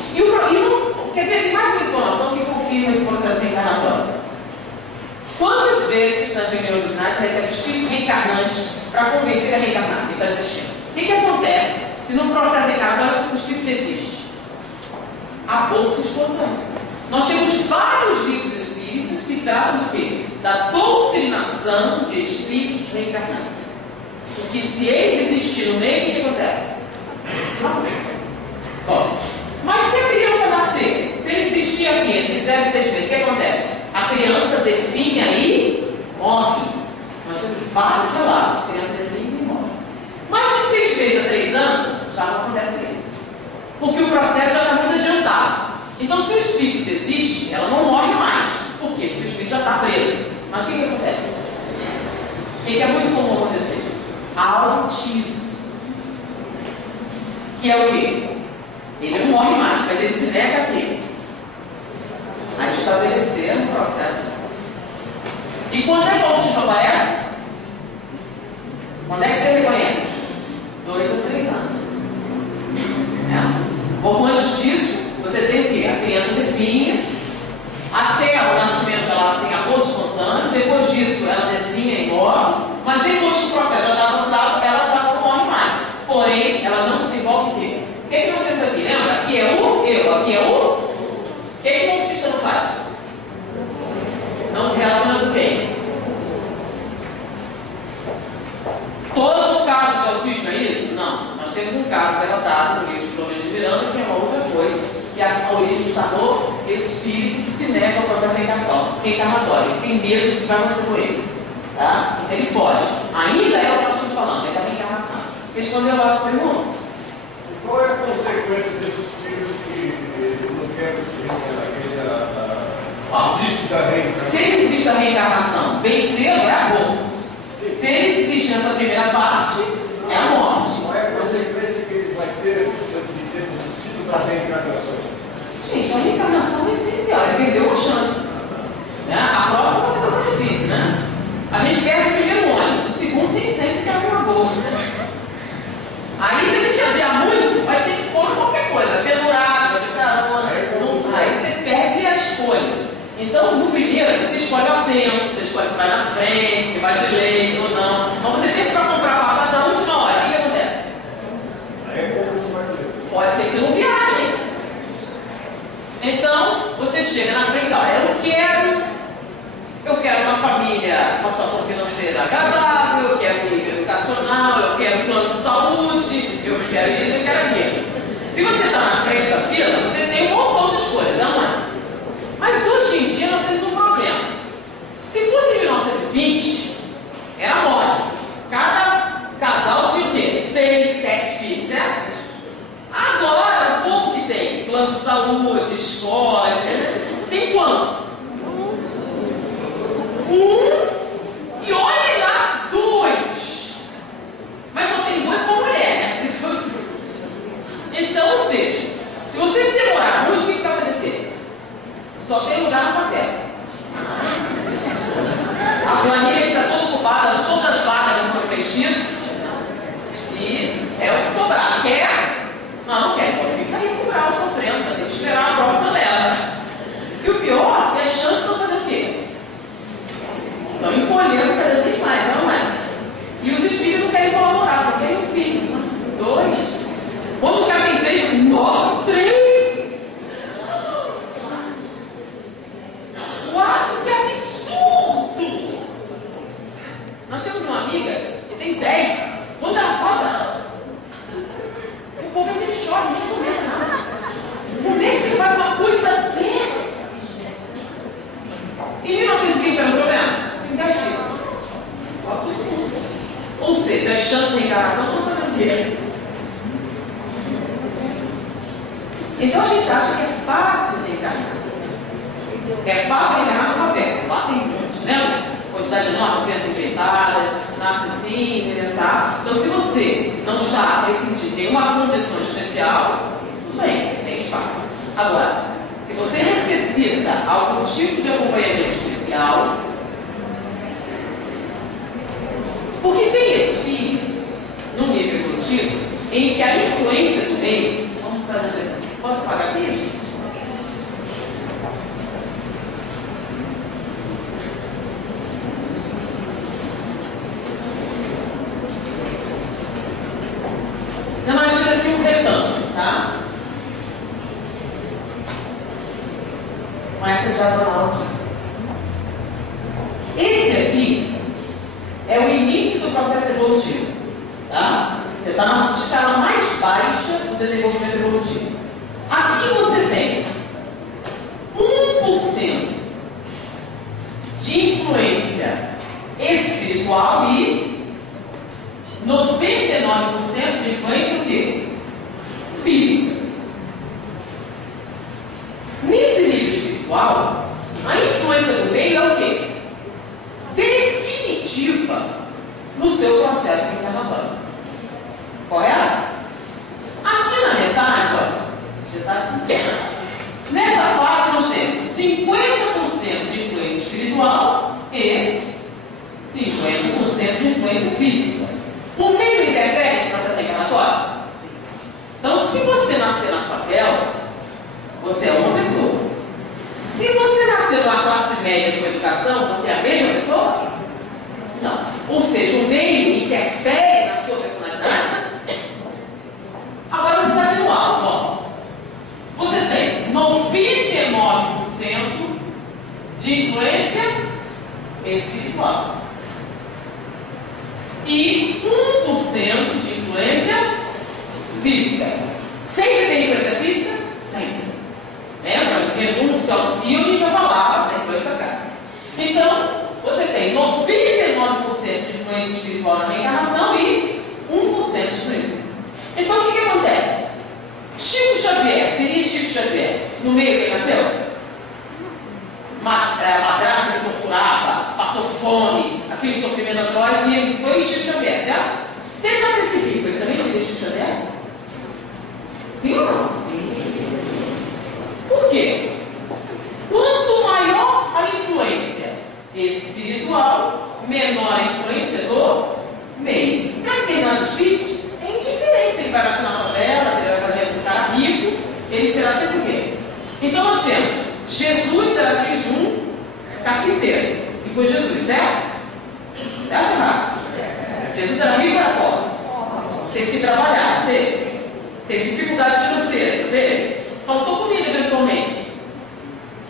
Quer ver mais uma informação que confirma esse processo reencarnatório? Quantas vezes na reunião ordinária você recebe espírito reencarnante para convencer a reencarnar que está desistindo? O que acontece se no processo reencarnatório o espírito desiste? Aborto espontâneo. Nós temos vários livros espíritos que tratam do quê? Da doutrinação de espíritos reencarnantes. Porque se ele desistir no meio, o que acontece? Bom, mas se a criança nascer, se ele desistir aqui entre 0 e 6 meses, o que acontece? A criança definha e morre. Nós temos vários relatos, a criança define e morre. Mais de 6 meses a 3 anos, já não acontece isso. Porque o processo já está muito adiantado. Então, se o espírito desiste, ela não morre mais. Por quê? Porque o espírito já está preso. Mas o que acontece? O que é muito comum acontecer? Autismo. Que é o quê? Ele não morre mais, mas ele se nega a quê? A estabelecer um processo. E quando é que o autismo aparece? Quando é que você reconhece? 2 a 3 anos. Pouco antes disso, você tem o quê? A criança definha, até o nascimento ela tem aborto espontâneo, depois disso ela definha e morre, mas depois que o processo já está avançado, ela já não morre mais. Porém, ela não desenvolve o quê? O que nós temos aqui? Lembra? Aqui é o eu, aqui é o... O que o autista não faz? Não se relaciona com quem? Todo caso de autismo é isso? Não. Nós temos um caso relatado no livro de Floriano de Miranda, que é uma outra coisa, que a origem está no espírito que se nega ao processo reencarnatório. Ele tem medo do que vai acontecer com ele. Tá? Então ele foge. Ainda é o que nós estamos falando, é da reencarnação. Respondeu a nossa pergunta? Qual é a consequência desse espírito que não quer que desiste da reencarnação? Se ele desiste da reencarnação bem cedo, é aborto. Se ele desiste nessa primeira parte, é a morte. Qual é a consequência que ele vai ter de ter desistido da reencarnação? Gente, a reencarnação é essencial, ele perdeu uma chance. Né? A próxima vai ser mais difícil, né? A gente perde o primeiro ônibus, o segundo nem sempre tem alguma boa. Aí, se a gente adiar muito, vai ter que pôr qualquer coisa, pendurado, de carona. Aí você perde a escolha. Então, no primeiro, você escolhe o assento, você escolhe se vai na frente, se vai de leito ou não. Então, você deixa para comprar a passagem na última hora. O que acontece? Pode ser que você não viaje. Então, você chega na frente e olha, eu quero uma família, uma situação financeira agradável, eu quero nível educacional, eu quero plano de saúde, eu quero isso, eu quero aquilo. Se você está na frente da fila, você tem um montão de escolhas, não é? Mas hoje em dia nós temos um problema. Se fosse em 1920, era moda. Cada casal tinha o quê? 6, 7 filhos, certo? Agora, o povo que tem plano de saúde, escola, tem quanto? E olha lá uma amiga que tem 10. Quando ela fala, o povo entra em choque, nem comenta nada. Como é que você faz uma coisa dessa? Em 1920 era um problema? Tem 10 filhos. Ou seja, as chances de reencarnação não estão fazendo quê? Então a gente acha que é fácil reencarnar. É fácil reencarnar no favela. Lá tem muitos, né? Quantidade enorme, criança enfeitada, nasce assim, interessado. Então, se você não está nesse sentido, tem uma condição especial, tudo bem, tem espaço. Agora, se você necessita algum tipo de acompanhamento especial, porque tem espíritos no nível evolutivo em que a influência do meio. Vamos para o posso pagar aqui? Imagina aqui um retângulo, tá? Com essa diagonal aqui. Esse aqui é o início do processo evolutivo, tá? Você está na escala mais baixa do desenvolvimento evolutivo. Aqui você tem 1% de influência espiritual e 99% de influência o quê? Física. Nesse nível espiritual, a influência do meio é o quê? Definitiva no seu processo encarnatório. Correto? Aqui na metade, olha, já está aqui. Nessa fase nós temos 50% de influência espiritual e 50% de influência física. O meio interfere nesse processo encarnatório? Sim. Então, se você nascer na favela, você é uma pessoa. Se você nascer numa classe média com educação, você é a mesma pessoa? Não. Ou seja, o meio interfere na sua personalidade? Agora você está aqui no alto, ó. Você tem 99% de influência espiritual e 1% de influência física. Sempre tem influência física? Sempre. Lembra? Renúncia ao ciúme já falava da influência cá. Então, você tem 99% de influência espiritual na reencarnação e 1% de influência. Então, o que acontece? Chico Xavier, seria Chico Xavier no meio que ele nasceu? Madrasta que torturava, passou fome, aquele sofrimento atroz, e ele foi Chico Xavier, certo? Se ele nascesse rico, ele também seria Chico Xavier? Sim ou não? Sim. Por quê? Quanto maior a influência espiritual, menor a influência do meio. Para determinados espíritos, é indiferente se ele vai nascer na favela, se ele vai fazer um cara rico, ele será sempre o quê? Então nós temos, Jesus era filho de um carpinteiro, e foi Jesus, certo? Certo ou errado? Jesus era rico ou era pobre? Teve que trabalhar, teve dificuldade financeira, teve? Faltou comida eventualmente.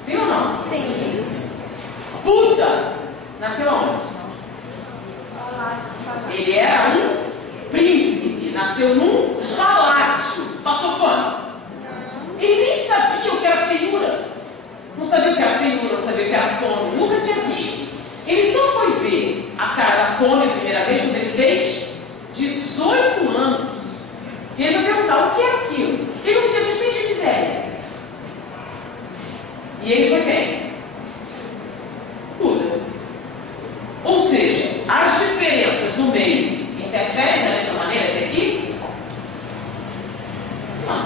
Sim ou não? Sim. Buda nasceu aonde? Ele era um príncipe, nasceu num palácio. Passou fome? Ele nem sabia o que era feiura. Não sabia o que era feiura, não sabia o que era fome. Nunca tinha visto. Ele só foi ver a cara da fome a primeira vez quando ele fez 18 anos. E ele vai perguntar o que é aquilo. Ele não tinha visto nem gente velha. E ele foi quem? Buda. Ou seja, as diferenças no meio interferem da mesma maneira que aqui? Não.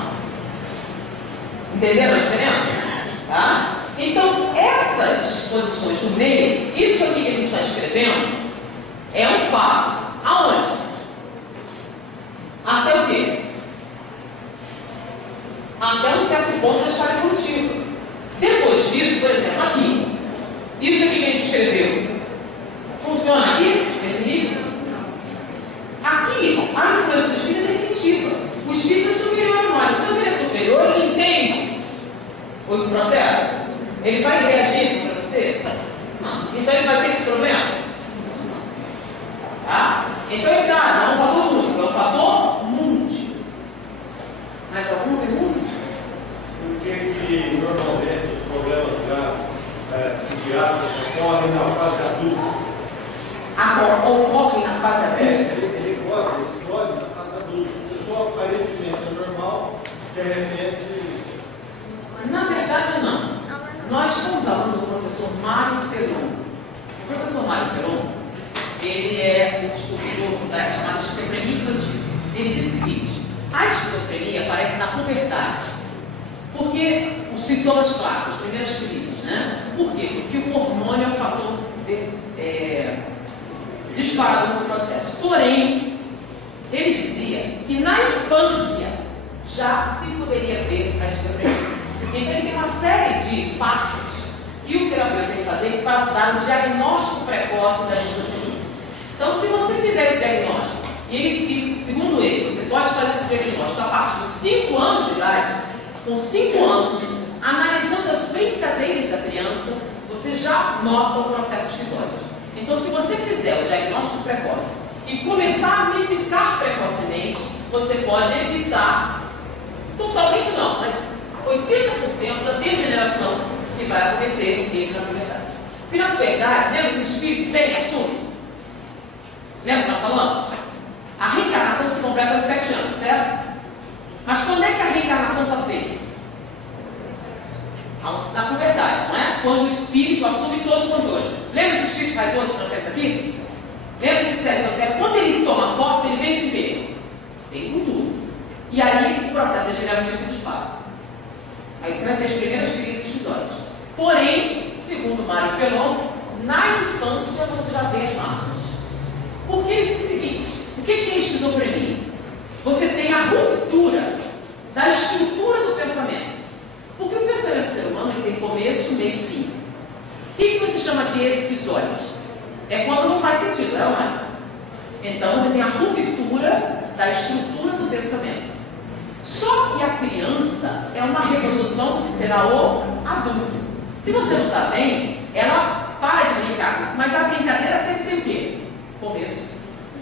Entenderam a diferença? Tá? Então, essas posições do meio, isso aqui que a gente está escrevendo, é um fato. Aonde? Até o quê? Até um certo ponto da escala evolutiva. Depois disso, por exemplo, aqui, isso aqui que a gente escreveu, funciona aqui, nesse nível? Aqui, a influência do espírito é definitiva. O espírito é superior a nós. Se ele é superior, ele entende os processos. Ele vai reagir para você? Não. Então ele vai ter esses problemas? Tá? Então é claro, não é um fator único, é um fator múltiplo. Mais alguma pergunta? Por que normalmente os problemas graves psiquiátricos ocorrem na fase adulta? Ocorrem na fase adulta? Ele explode na fase adulta. A pessoa aparentemente é normal, de repente. Na verdade, não. Nós somos alunos do professor Mário Pelon. O professor Mário Pelon, ele é o descobridor da chamada esquizofrenia infantil. Ele diz o seguinte: a esquizofrenia aparece na puberdade. Porque os sintomas clássicos, as primeiras crises, né? Por quê? Porque o hormônio é um fator disparador no processo. Porém, ele dizia que na infância já se poderia ver a esquizofrenia. Então ele tem uma série de passos que o terapeuta tem que fazer para dar um diagnóstico precoce da esquizofrenia. Então, se você fizer esse diagnóstico, e segundo ele, você pode fazer esse diagnóstico a partir de 5 anos de idade, com 5 anos, analisando as brincadeiras da criança, você já nota o processo esquizóide. Então, se você fizer o diagnóstico precoce e começar a medicar precocemente, você pode evitar, totalmente não, mas 80% da degeneração que vai acontecer ele na puberdade. E na puberdade, lembra que o espírito vem e assume? Lembra que nós falamos? A reencarnação se completa aos 7 anos, certo? Mas quando é que a reencarnação está feita? Na puberdade, não é? Quando o espírito assume todo o controle. Lembra esse espírito raivoso que nós temos aqui? Lembra esse cérebro? Quando ele toma posse, ele vem primeiro. Vem com tudo. E aí o processo degenerativo dispara. Aí você vai ter as primeiras crises esquizoides. Porém, segundo Mário Pelon, na infância você já vê as marcas. Porque ele diz o seguinte: o que é esquizofrenia? Você tem a ruptura da estrutura do pensamento. Porque o pensamento do ser humano ele tem começo, meio e fim. O que você chama de esquizoide? É quando não faz sentido, não é? Então você tem a ruptura da estrutura do pensamento. Só que a criança é uma reprodução do que será o adulto. Se você não está bem, ela para de brincar. Mas a brincadeira sempre tem o quê? Começo,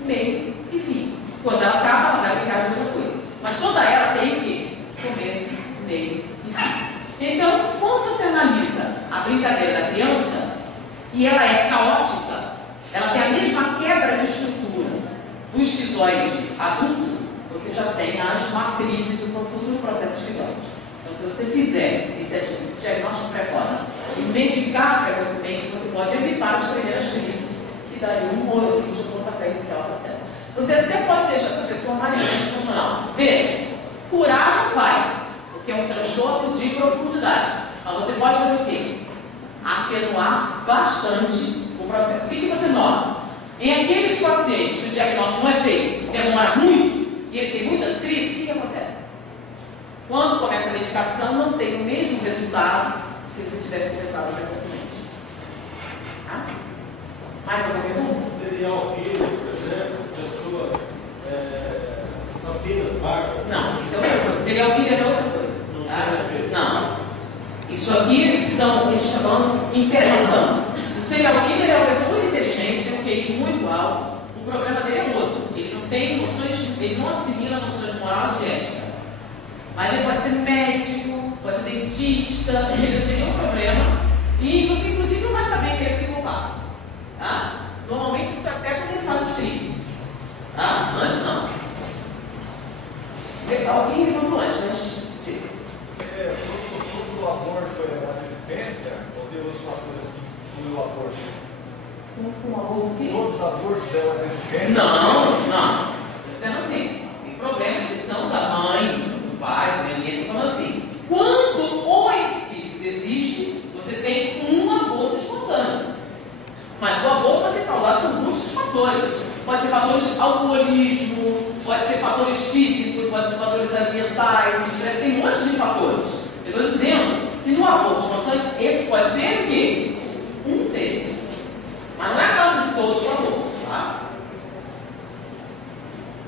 meio e fim. Quando ela acaba, ela vai brincar de outra coisa. Mas toda ela tem o quê? Começo, meio e fim. Então, quando você analisa a brincadeira da criança, e ela é caótica, ela tem a mesma quebra de estrutura do esquizoide adulto, você já tem as matrizes do futuro processo esquizoide. Então, se você fizer esse diagnóstico precoce e medicar precocemente, você pode evitar as primeiras crises que dariam um outro de pontapé inicial, tá certo? Você até pode deixar essa pessoa mais funcional. Veja, curar não vai, porque é um transtorno de profundidade. Mas você pode fazer o quê? Atenuar bastante o processo. O que você nota? Em aqueles pacientes que o diagnóstico não é feito, demora muito, e ele tem muitas crises, o que acontece? Quando começa a medicação, não tem o mesmo resultado que se tivesse começado precocemente. Tá? Mais alguma pergunta? Serial killer, por exemplo, pessoas assassinas, bárbaras. Não, isso é outra coisa. Serial killer é outra coisa. Tá? Não. Isso aqui são, eles chamam de internação. O serial killer é uma pessoa muito inteligente, tem um QI muito alto. O problema dele é outro. Ele não tem noções, ele não assimila noções de moral e de ética. Mas ele pode ser médico, pode ser dentista, ele não tem nenhum problema. E você, inclusive, não vai saber que ele é psicopata. Tá? Normalmente, isso até quando ele faz os crimes. Tá? Antes, não. Alguém levantou antes, mas... Tudo do aborto é a resistência? Ou tem outros fatores que incluem o aborto? Um aborto que? Todos os abortos é a resistência? Não. Estou dizendo assim, tem problemas que são da mãe, do pai, do neném, estou falando assim. Quando o espírito existe, você tem um aborto espontâneo. Mas o aborto pode ser causado por múltiplos fatores. Pode ser fatores alcoolismo, pode ser fatores físicos, pode ser fatores ambientais, estresse, tem um monte de fatores. Eu estou dizendo que no aborto espontâneo, esse pode ser o quê? Um deles. Mas não é a causa de todos os abortos, tá?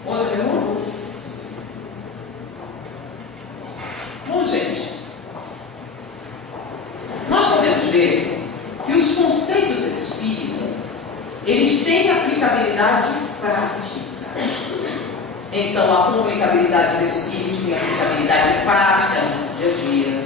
Outra pergunta? Bom, gente, nós podemos ver que os conceitos espíritas, eles têm aplicabilidade para prática. Então, a comunicabilidade dos espíritos tem aplicabilidade prática no dia a dia.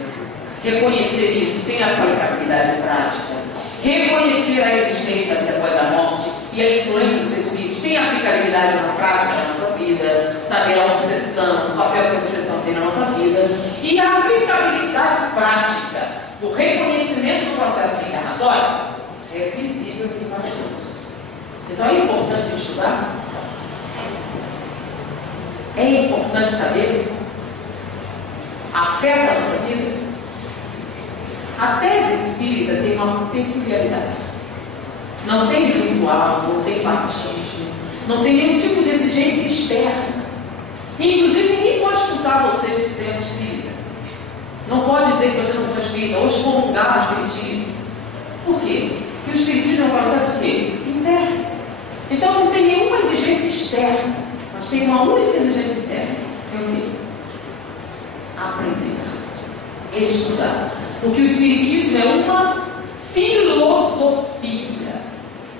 Reconhecer isso tem aplicabilidade prática. Reconhecer a existência da vida após a morte e a influência dos espíritos tem aplicabilidade na prática na nossa vida. Saber a obsessão, o papel que a obsessão tem na nossa vida. E a aplicabilidade prática do reconhecimento do processo reencarnatório é visível aqui para nós. Então é importante estudar. É importante saber a fé da nossa vida. A tese espírita tem uma peculiaridade. Não tem ritual, não tem batismo, não tem nenhum tipo de exigência externa. Inclusive, ninguém pode expulsar você do centro espírita. Não pode dizer que você não é espírita ou excomungar o espiritismo. Por quê? Porque o espiritismo é um processo o quê? Interno. Então não tem nenhuma exigência externa, mas tem uma única exigência interna. É o quê? Aprender. Estudar. Porque o espiritismo é uma filosofia.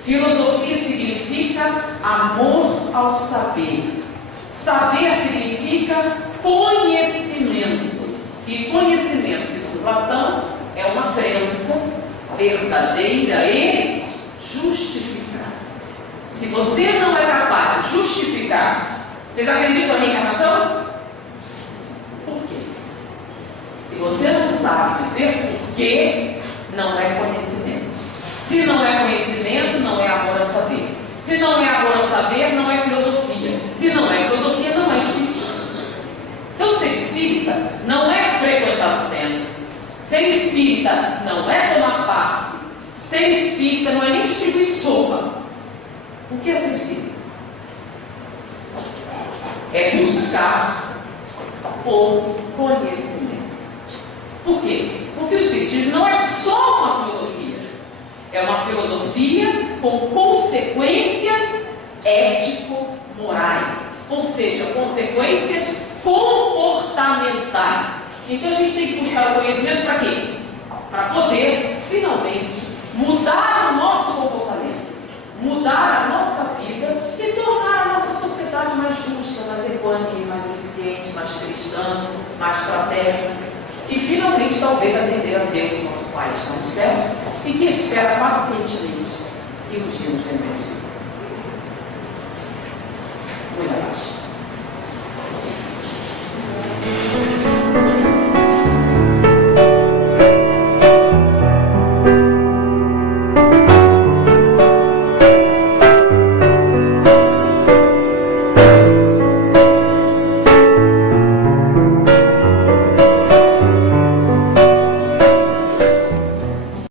Filosofia significa amor ao saber. Saber significa conhecimento. E conhecimento, segundo Platão, é uma crença verdadeira e justificada. Se você não é capaz de justificar, vocês acreditam na reencarnação? Por quê? Se você não sabe dizer por quê, não é conhecimento. Se não é conhecimento, não é amor ao saber. Se não é amor ao saber, não é filosofia. Se não é filosofia, não é espiritismo. Então, ser espírita não é frequentar o centro. Ser espírita não é tomar passe. Ser espírita não é nem distribuir sopa. O que é ser espírita? É buscar o conhecimento. Por quê? Porque o espiritismo não é só uma filosofia. É uma filosofia com consequências ético-morais. Ou seja, consequências comportamentais. Então a gente tem que buscar o conhecimento para quê? Para poder, finalmente, mudar o nosso comportamento, mudar a nossa vida e tornar a nossa sociedade mais justa, mais equânime, mais eficiente, mais cristã, mais fraterna. E finalmente, talvez, atender a Deus, nosso Pai que está no céu, e que espera pacientemente que nos dias